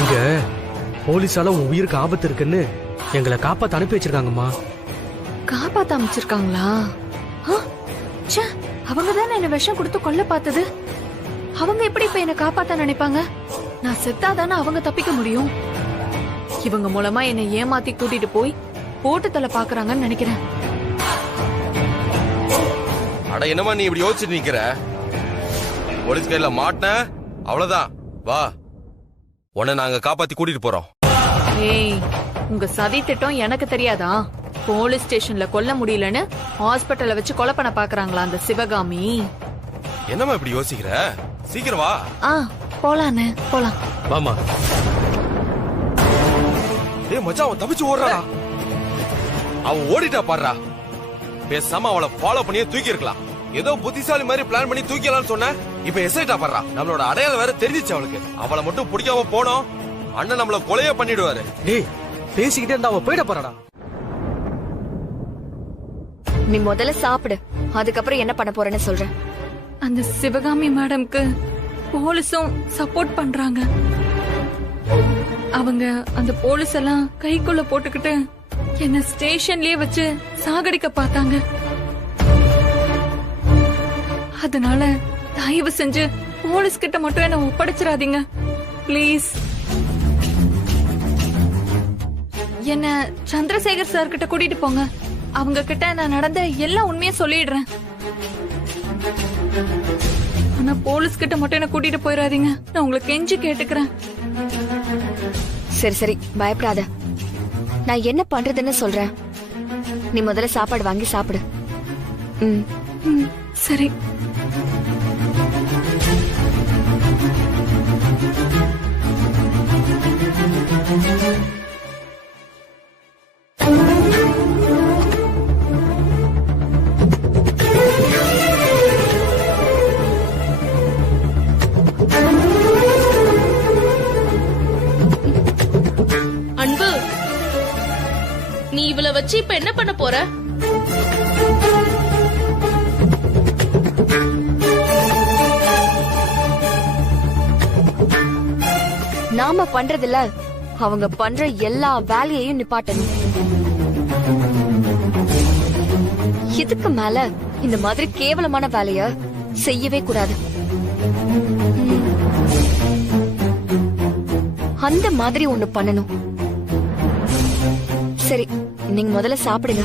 இங்க போலீஸால உன் உயிருக்கு ஆபத்து இருக்குன்னு எங்களை காப்பாத்த அனுப்பி வச்சிருக்காங்கம்மா. காப்பாத்த அமைச்சிருக்காங்களா? அவங்க தானே என்ன விஷம் கொடுத்து கொல்ல பார்த்தது. அவங்க எப்படி இப்ப என்ன காப்பாத்த நினைப்பாங்க? நான் செத்தாதானே அவங்க தப்பிக்க முடியும். இவங்க மூலமா என்னை ஏமாத்தி கூட்டிட்டு போய் போட்டு தலை பாக்குறாங்கன்னு நினைக்கிறேன். அட என்னமா நீ இப்படி யோசிச்சுட்டு நிக்கிற? போலீஸ் கையில மாட்டின அவ்வளவுதான். வா, உன்னை நாங்க காப்பாத்தி கூட்டிட்டு போறோம். ஏய், உங்க சதி திட்டம் எனக்கு தெரியாதா? போலீஸ் ஸ்டேஷன்ல கொல்ல முடியலன்னு ஹாஸ்பிட்டல்ல வச்சு கொலை பண்ண பாக்குறாங்களா அந்த சிவகாமி? என்னமா இப்படி யோசிக்கிற? சீக்கிரம் வா. போலான்னு போலாம். வாமா. டேய் மச்சான், அவன் தப்பிச்சு ஓடுறாடா. அவன் ஓடிட்டா பாடுறா. பேசாம அவளை ஃபாலோ பண்ணியே தூக்கி இருக்கலாம். ஏதோ புத்திசாலி மாதிரி பிளான் பண்ணி தூக்கிடலாம்னு சொன்ன. இப்ப எஸ்ஐட்டா பாடுறா. நம்மளோட அடையாளம் வேற தெரிஞ்சிச்சு அவளுக்கு. அவளை மட்டும் பிடிக்காம போனோம், அண்ணன் நம்மள கொலையே பண்ணிடுவாரு. டேய் பேசிக்கிட்டே இருந்தா அவ போயிட போறாடா. நீ முதல்ல சாப்பிடு, அதுக்கப்புறம் என்ன பண்ண போறேன்னு சொல்றேன். அந்த சிவகாமி மேடம்க்கு போலீஸும் சப்போர்ட் பண்றாங்க. அவங்க அந்த போலீஸ் எல்லாம் கைக்குள்ள போட்டுக்கிட்டு என்ன ஸ்டேஷன்லயே வச்சு சாகடிக்க பார்த்தாங்க. அதனால தயவு செஞ்சு போலீஸ் கிட்ட மட்டும் என்ன ஒப்படைச்சிடாதீங்க பிளீஸ். என்ன சந்திரசேகர் சார் கிட்ட கூட்டிட்டு போங்க. அவங்க கிட்ட நான் நடந்த எல்லா உண்மையும் சொல்லிடுறேன். ஆனா போலீஸ் கிட்ட மட்டும் என்ன கூட்டிட்டு போயிடாதீங்க. நான் உங்களுக்கு கெஞ்சி கேட்டுக்கிறேன். சரி சரி, பயப்படாத. நான் என்ன பண்றதுன்னு சொல்றேன். நீ முதல்ல சாப்பாடு வாங்கி சாப்பிடு. சரி. அன்பு, நீ இவளை வச்சு இப்ப என்ன பண்ண போற? நாம பண்றதுல அவங்க பண்ற எல்லா வேலையையும் நிப்பாட்டணும். இதுக்கு மேல இந்த மாதிரி கேவலமான வேலைய செய்யவே கூடாது. அந்த மாதிரி ஒண்ணு பண்ணணும். சரி, நீங்க முதல்ல சாப்பிடுங்க.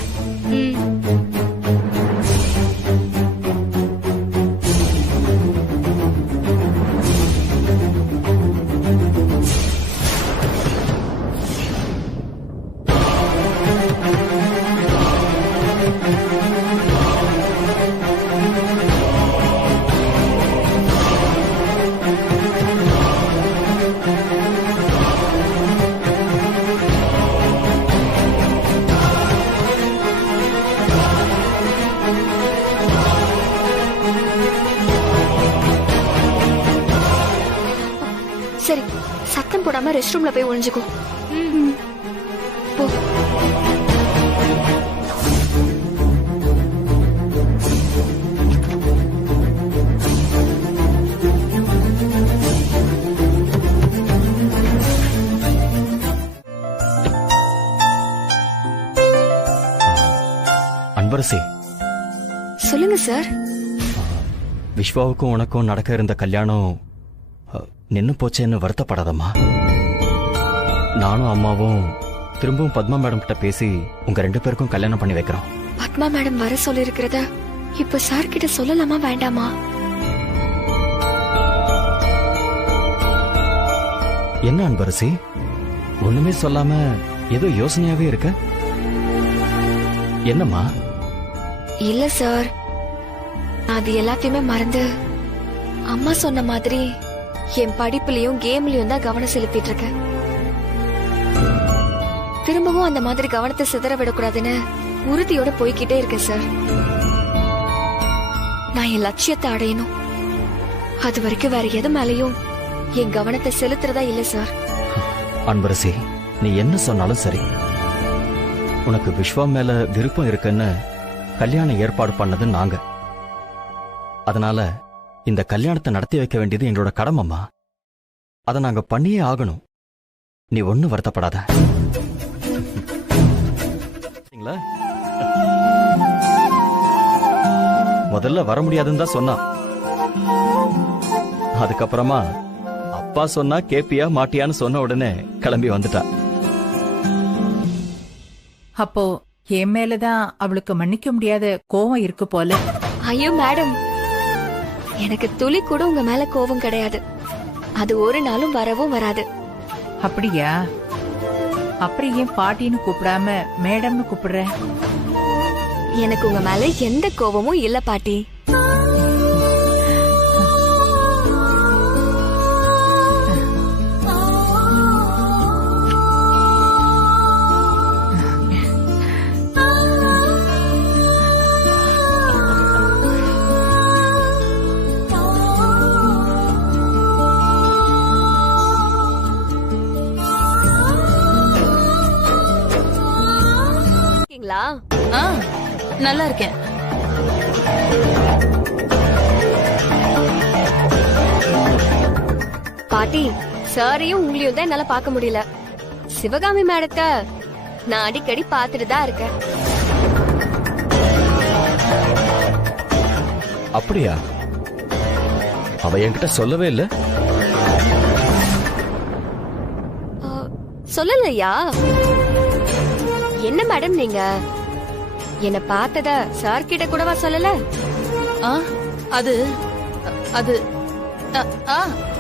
சரி, சத்தம் போடாம ரெஸ்ட் ரூம்ல போய் ஒளிஞ்சுக்கோ. போ. அன்பரசி, சொல்லுங்க சார். விஸ்வாவுக்கும் உனக்கும் நடக்க இருந்த கல்யாணம் நின்னு போச்சேன்னு வருத்தப்படாதம்மா. நானும் அம்மாவும் திரும்பவும் பத்மா மேடம் கிட்ட பேசி உங்க 2 பேருக்கும் கல்யாணம் பண்ணி வைக்கிறோம். பத்மா மேடம் வர சொல்லி இருக்கிறத இப்ப சார் கிட்ட சொல்லலாமா வேண்டாமா? என்ன அன்பரசி, ஒண்ணுமே சொல்லாம ஏதோ யோசனையாவே இருக்க? என்னம்மா? இல்ல சார், அது எல்லாத்தையுமே மறந்து அம்மா சொன்ன மாதிரி என் படிப்புலயும் கேம்லயும் தான் கவனம் செலுத்திட்டு இருக்கேன். திரும்பவும் அந்த மாதிரி கவனத்தை சிதற விடக்கூடாதுன்னு உறுதியோட போய்கிட்டே இருக்கேன் சார். நான் என் லட்சியத்தை அடையணும். அது வரைக்கும் வேற எது மேலயும் என் கவனத்தை செலுத்துறதா இல்ல சார். அன்பரசி, நீ என்ன சொன்னாலும் சரி. உனக்கு விஸ்வா மேல விருப்பம் இருக்குன்னு கல்யாணம் ஏற்பாடு பண்ணது நாங்க. அதனால இந்த கல்யாணத்தை நடத்தி வைக்க வேண்டியது எங்களோட கடமைம்மா. அதை நாங்க பண்ணியே ஆகணும். நீ ஒன்னும் வருத்தப்படாத. முதல்ல வர முடியாதுன்னு தான் சொன்னா. அதுக்கப்புறமா அப்பா சொன்னா கேப்பியா மாட்டியான்னு சொன்ன உடனே கிளம்பி வந்துட்டா. அப்போ என் மேலதான் அவளுக்கு மன்னிக்க முடியாத கோவம் இருக்கு போல. ஐயோ மேடம், எனக்கு துளி கூட உங்க மேல கோபம் கிடையாது. அது ஒரு நாளும் வரவும் வராது. அப்படியா? அப்புறம் ஏன் பாட்டின்னு கூப்பிடாம மேடம்னு கூப்பிடுற? எனக்கு உங்க மேல எந்த கோபமும் இல்ல பாட்டி. நல்லா இருக்கேன். பாட்டி, சாரையும் உங்களையும் தான் என்னால பார்க்க முடியல. சிவகாமி மேடத்தை நான் அடிக்கடி பார்த்துட்டு தான் இருக்கேன். அப்படியா? அவ என்கிட்ட சொல்லவே இல்ல. சொல்லலையா? என்ன மேடம் நீங்க என்ன பார்த்தத சார் கிட்ட கூடவா சொல்லல? அது அது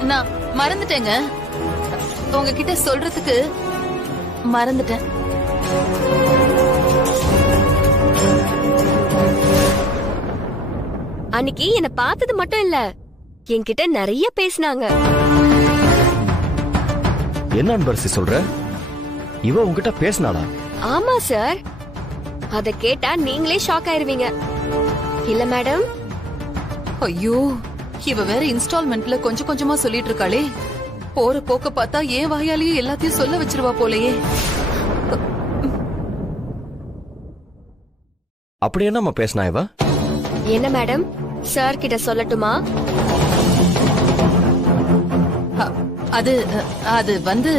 நான் மறந்துட்டேங்க. உங்ககிட்ட சொல்றதுக்கு மறந்துட்டேன். அன்னைக்கு என்ன பார்த்தது மட்டும் இல்ல, என்கிட்ட நிறைய பேசினாங்க. என்ன அன்பரசி சொல்ற? இவ உங்ககிட்ட பேசினாளா? ஆமா சார். அத கேட்டா நீங்களே ஷாக் ஆயிருவீங்க. இல்ல மேடம்? ஐயோ, இவ வேற இன்ஸ்டால்மெண்ட்ல கொஞ்சம் கொஞ்சமா சொல்லிட்டு இருக்காளே. போற போக்க பார்த்தா ஏன் வாயாலேயே எல்லாத்தையும் சொல்ல வச்சிருவா போலயே. அப்படி என்னம்மா பேசினா இவ? என்ன மேடம், சார் கிட்ட சொல்லட்டுமா? அது அது வந்து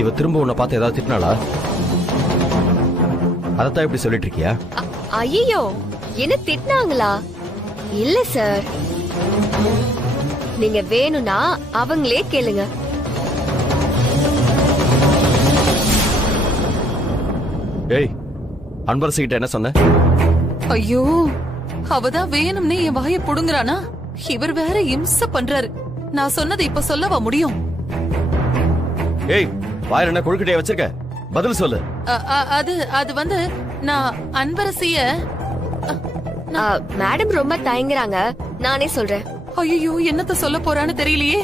இவ திரும்ப உன்னை பார்த்து ஏதாவது திட்டினாளா? அதத்தான் இப்படி சொல்லிட்டு இருக்கியா? ஐயோ, என்ன திட்டினாங்களா? இல்ல சார், நீங்க வேணும்னா அவங்களே கேளுங்க. ஏய், அன்பரசு கிட்ட என்ன சொன்ன? ஐயோ, அவதான் வேணும்னே என் வாயை புடுங்குறானா? இவர் வேற இம்ச பண்றாரு. நான் சொன்னதை இப்ப சொல்லவா முடியும்? ஏய், வாயில என்ன கொழுக்கட்டைய வச்சிருக்க? பதில் சொல்லு. அது வந்து நான் அன்பரசிய மேடம் ரொம்ப தயங்குறாங்க, நானே சொல்றேன். ஐயோ, என்னத்த சொல்ல போறான்னு தெரியலையே.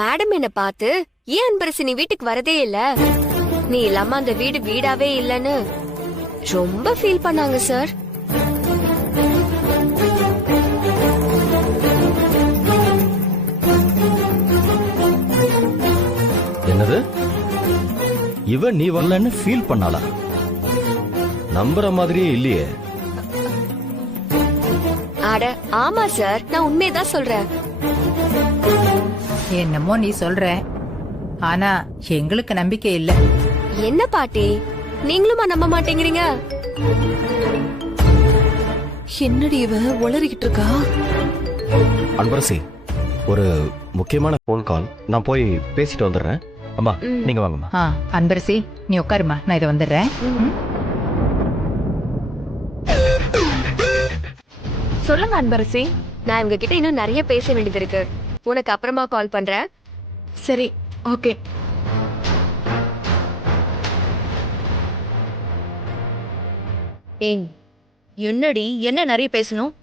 மேடம் என்ன பார்த்து, ஏன் அன்பரசி நீ வீட்டுக்கு வரதே இல்ல, நீ இல்லாம அந்த வீடு வீடாவே இல்லன்னு ரொம்ப ஃபீல் பண்ணாங்க சார். என்னது? இவ நீ வரலன்னு ஃபீல் பண்ணாளா? நம்புற மாதிரியே இல்லையே. அட ஆமா சார், நான் உண்மையதான் சொல்றேன். என்னமோ நீ சொல்ற, ஆனா எங்களுக்கு நம்பிக்கை இல்ல. என்ன பாட்டி, நீங்களுமா நம்ப மாட்டேங்கிறீங்க? என்னடி இவ உளறிக்கிட்டு இருக்கா? அன்பரசி, ஒரு முக்கியமான போன் கால், நான் போய் பேசிட்டு வந்துடுறேன். அம்மா நீங்க வாங்கம்மா. அன்பரசி நீ உட்காருமா, நான் இதை வந்துடுறேன். சொல்லுங்க அன்பரசி. நான் உங்ககிட்ட இன்னும் நிறைய பேச வேண்டியது இருக்கு, உனக்கு அப்புறமா கால் பண்றேன். சரி, ஓகே. ஏய், என்னடி என்ன நிறைய பேசணும்?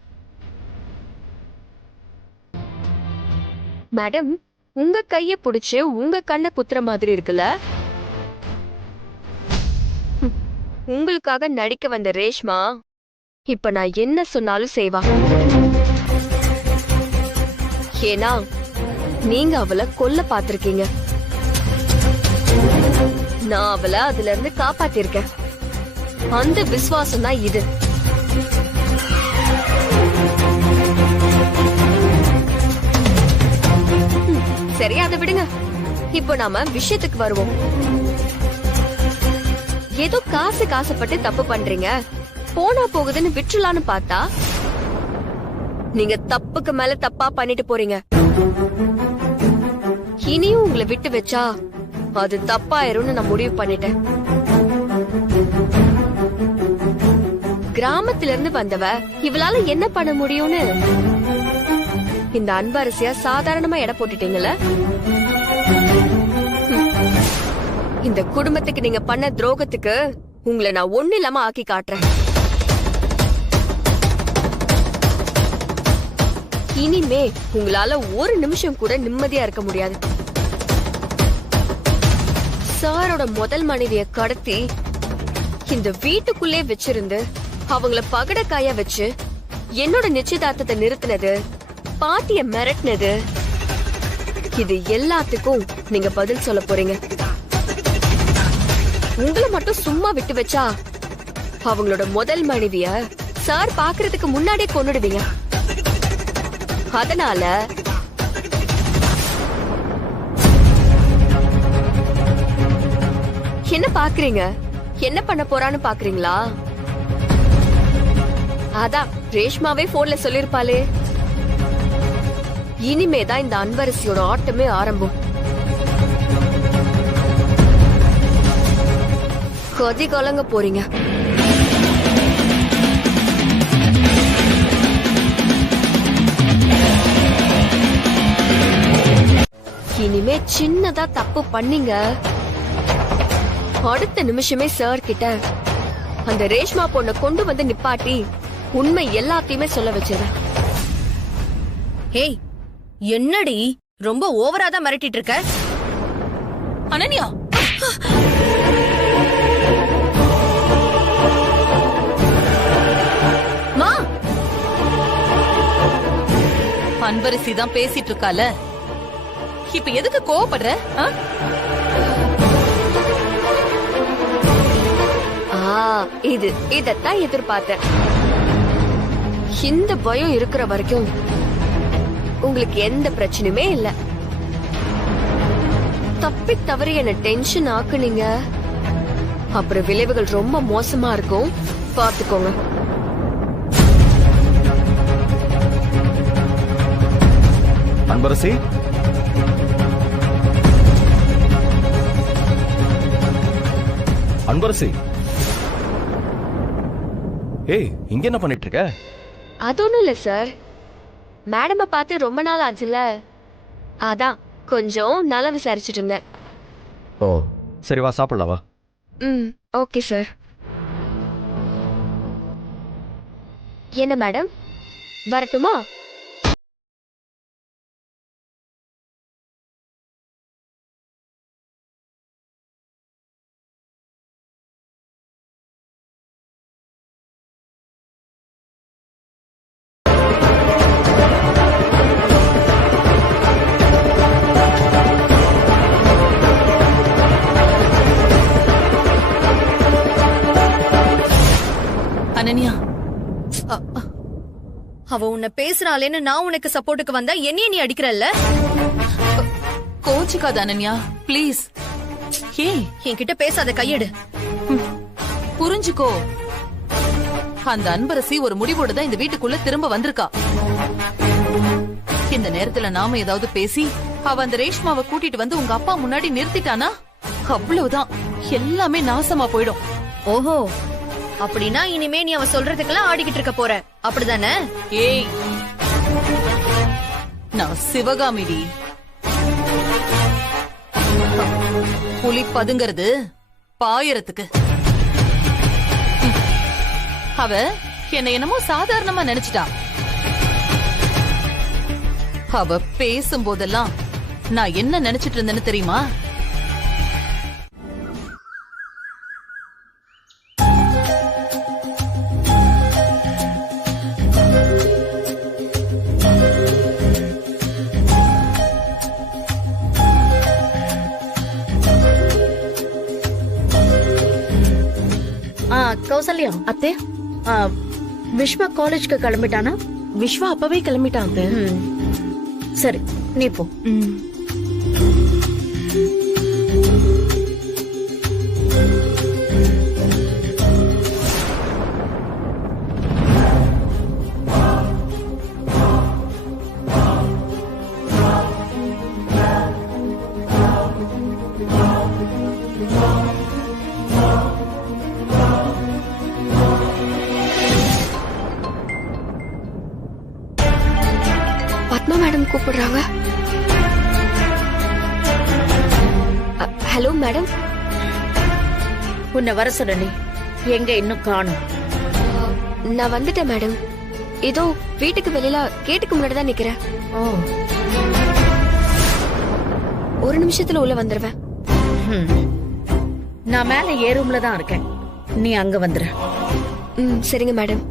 மேடம், உங்க கைய புடிச்சு உங்க கண்ணை குத்துற மாதிரி இருக்குல்ல? உங்களுக்காக நடிக்க வந்த ரேஷ்மா இப்ப நான் என்ன சொன்னாலும் செய்வா. ஏன்னா நீங்க அவளை கொல்ல பாத்திருக்கீங்க, நான் அவளை அதுல இருந்து காப்பாத்திருக்கேன். அந்த விசுவாசம் தான் இது. சரி, அதை விடுங்க. இப்போ நாம விஷயத்துக்கு வருவோம். ஏதோ காசுப்பட்டு தப்பு பண்றீங்க, போனா போகுதுன்னு விட்டுலான்னு பார்த்தா நீங்க தப்புக்கு மேல தப்பா பண்ணிட்டு போறீங்க. இனியும் உங்களை விட்டு வச்சா அது தப்பாயிரும்னு நான் முடிவு பண்ணிட்டேன். கிராமத்துல இருந்து வந்தவ இவளால என்ன பண்ண முடியும்னு இந்த அன்பரசியா சாதாரணமா எடை போட்டுட்டீங்கல்ல. இந்த குடும்பத்துக்கு நீங்க பண்ண துரோகத்துக்கு உங்களை நான் ஒண்ணு இல்லாம ஆக்கி காட்டுறேன். இனிமே உங்களால ஒரு நிமிஷம் கூட நிம்மதியா இருக்க முடியாது. சாரோட முதல் மனைவிய கடத்தி இந்த வீட்டுக்குள்ளே வச்சிருந்து அவங்கள பகடக்காயா வச்சு என்னோட நிச்சயதார்த்தத்தை நிறுத்தினது, பாட்டிய மிரட்டினது, இது எல்லாத்துக்கும் நீங்க பதில் சொல்ல போறீங்க. உங்களை மட்டும் சும்மா விட்டு வச்சா அவங்களோட முதல் மனைவிய சார் பாக்குறதுக்கு முன்னாடியே கொன்னுடுவீங்க. அதனால என்ன பாக்குறீங்க? என்ன பண்ண போறான்னு பாக்குறீங்களா? அதான் ரேஷ்மாவே போன்ல சொல்லிருப்பாளே, இனிமேதான் இந்த அன்பரசியோட ஆட்டமே ஆரம்பம். கதி கலங்க போறீங்க. இனிமே சின்னதா தப்பு பண்ணீங்க, அடுத்த நிமிஷமே சார் கிட்ட அந்த ரேஷ்மா பொண்ண கொண்டு வந்து நிப்பாட்டி உண்மை எல்லாத்தையுமே சொல்ல வச்சிருவேன். ஹேய், என்னடி ரொம்ப ஓவரா தான் மிரட்டிட்டு இருக்க? அனன்யா, மா, அன்பரசி தான் பேசிட்டு இருக்கால, இப்ப எதுக்கு கோவப்படுற? இதத்தான் எதிர்பார்த்தேன். இந்த பயம் இருக்கிற வரைக்கும் உங்களுக்கு எந்த பிரச்சனையுமே இல்ல. தப்பி தவறி என்ன டென்ஷன் ஆக்குனீங்க, அப்புறம் விளைவுகள் ரொம்ப மோசமா இருக்கும். பாத்துக்கோங்க. அன்பரசி, அன்பரசி, ஏய் இங்க என்ன பண்ணிட்டு இருக்க? அது ஒண்ணும் இல்ல சார், மேடமை பார்த்து ரொம்ப நாள் ஆச்சுல, அதான் கொஞ்சம் நல்லா விசாரிச்சுட்டு இருந்தேன். ஓ சரி, வா சாப்பிடலாம் வா. Okay sir. என்ன மேடம், வரட்டுமா? அனன்யா, அவ உன்னை பேசுறாளேன்னு நான் உனக்கு சப்போர்ட்டுக்கு வந்தா என்னைய நீ அடிக்கிறல்ல? கோச்சுக்காத அனன்யா, ப்ளீஸ். ஏய், என்கிட்ட பேசாத, கையெடு. புரிஞ்சுக்கோ, அந்த அன்பரசி ஒரு முடிவோட தான் இந்த வீட்டுக்குள்ள திரும்ப வந்திருக்கா. இந்த நேரத்துல நாம ஏதாவது பேசி அவ அந்த ரேஷ்மாவை கூட்டிட்டு வந்து உங்க அப்பா முன்னாடி நிறுத்திட்டானா அவ்வளவுதான், எல்லாமே நாசமா போயிடும். ஓஹோ, அப்படின்னா இனிமே நீ அவ சொல்றதுக்கெல்லாம் ஆடிக்கிட்டு இருக்க போற, அப்படிதானே? ஏய், நான் சிவகாமிடி. புலி பதுங்கிறது பாயறதுக்கு. அவ என்ன என்னமோ சாதாரணமா நினைச்சிட்டா. அவ பேசும்போதெல்லாம் நான் என்ன நினைச்சிட்டு இருந்தேன்னு தெரியுமா? கௌசல்யா அத்தே, விஸ்வா காலேஜ்க்கு கிளம்பிட்டானா? விஸ்வா அப்பவே கிளம்பிட்டான். சரி, நீ போ. பத்மா மேடம் கூப்பிடுறாங்க. Hello madam. உன்னை வர சொன்ன நீ எங்க இன்னும் காணும்? நான் வந்துட்டேன் மேடம். ஏதோ வீட்டுக்கு வெளியில கேட்டுக்கு முன்னாடி தான் நிக்கிறேன். ஒரு நிமிஷத்துல உள்ள வந்துருவேன். நான் மேல ஏ ரூம்ல தான் இருக்கேன், நீ அங்க வந்துரு. சரிங்க மேடம்.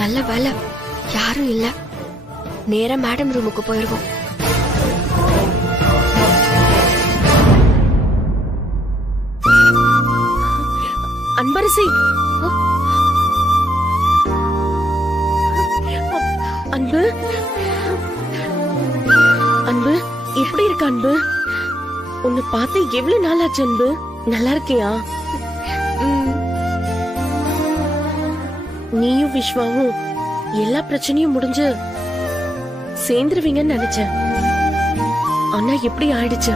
நல்ல வேலை யாரும் இல்ல, நேரா மேடம் ரூமுக்கு போயிருவோம். அன்பரசி, அன்பு, அன்பு எப்படி இருக்க அன்பு? உன்னை பார்த்து எவ்வளவு நாள் ஆச்சு அன்பு? நல்லா இருக்கியா? நீயும் விஸ்வாவும் எல்லா பிரச்சனையும் முடிஞ்சு சேர்ந்துருவீங்கன்னு நினைச்சேன். ஆனா எப்படி ஆயிடுச்சு?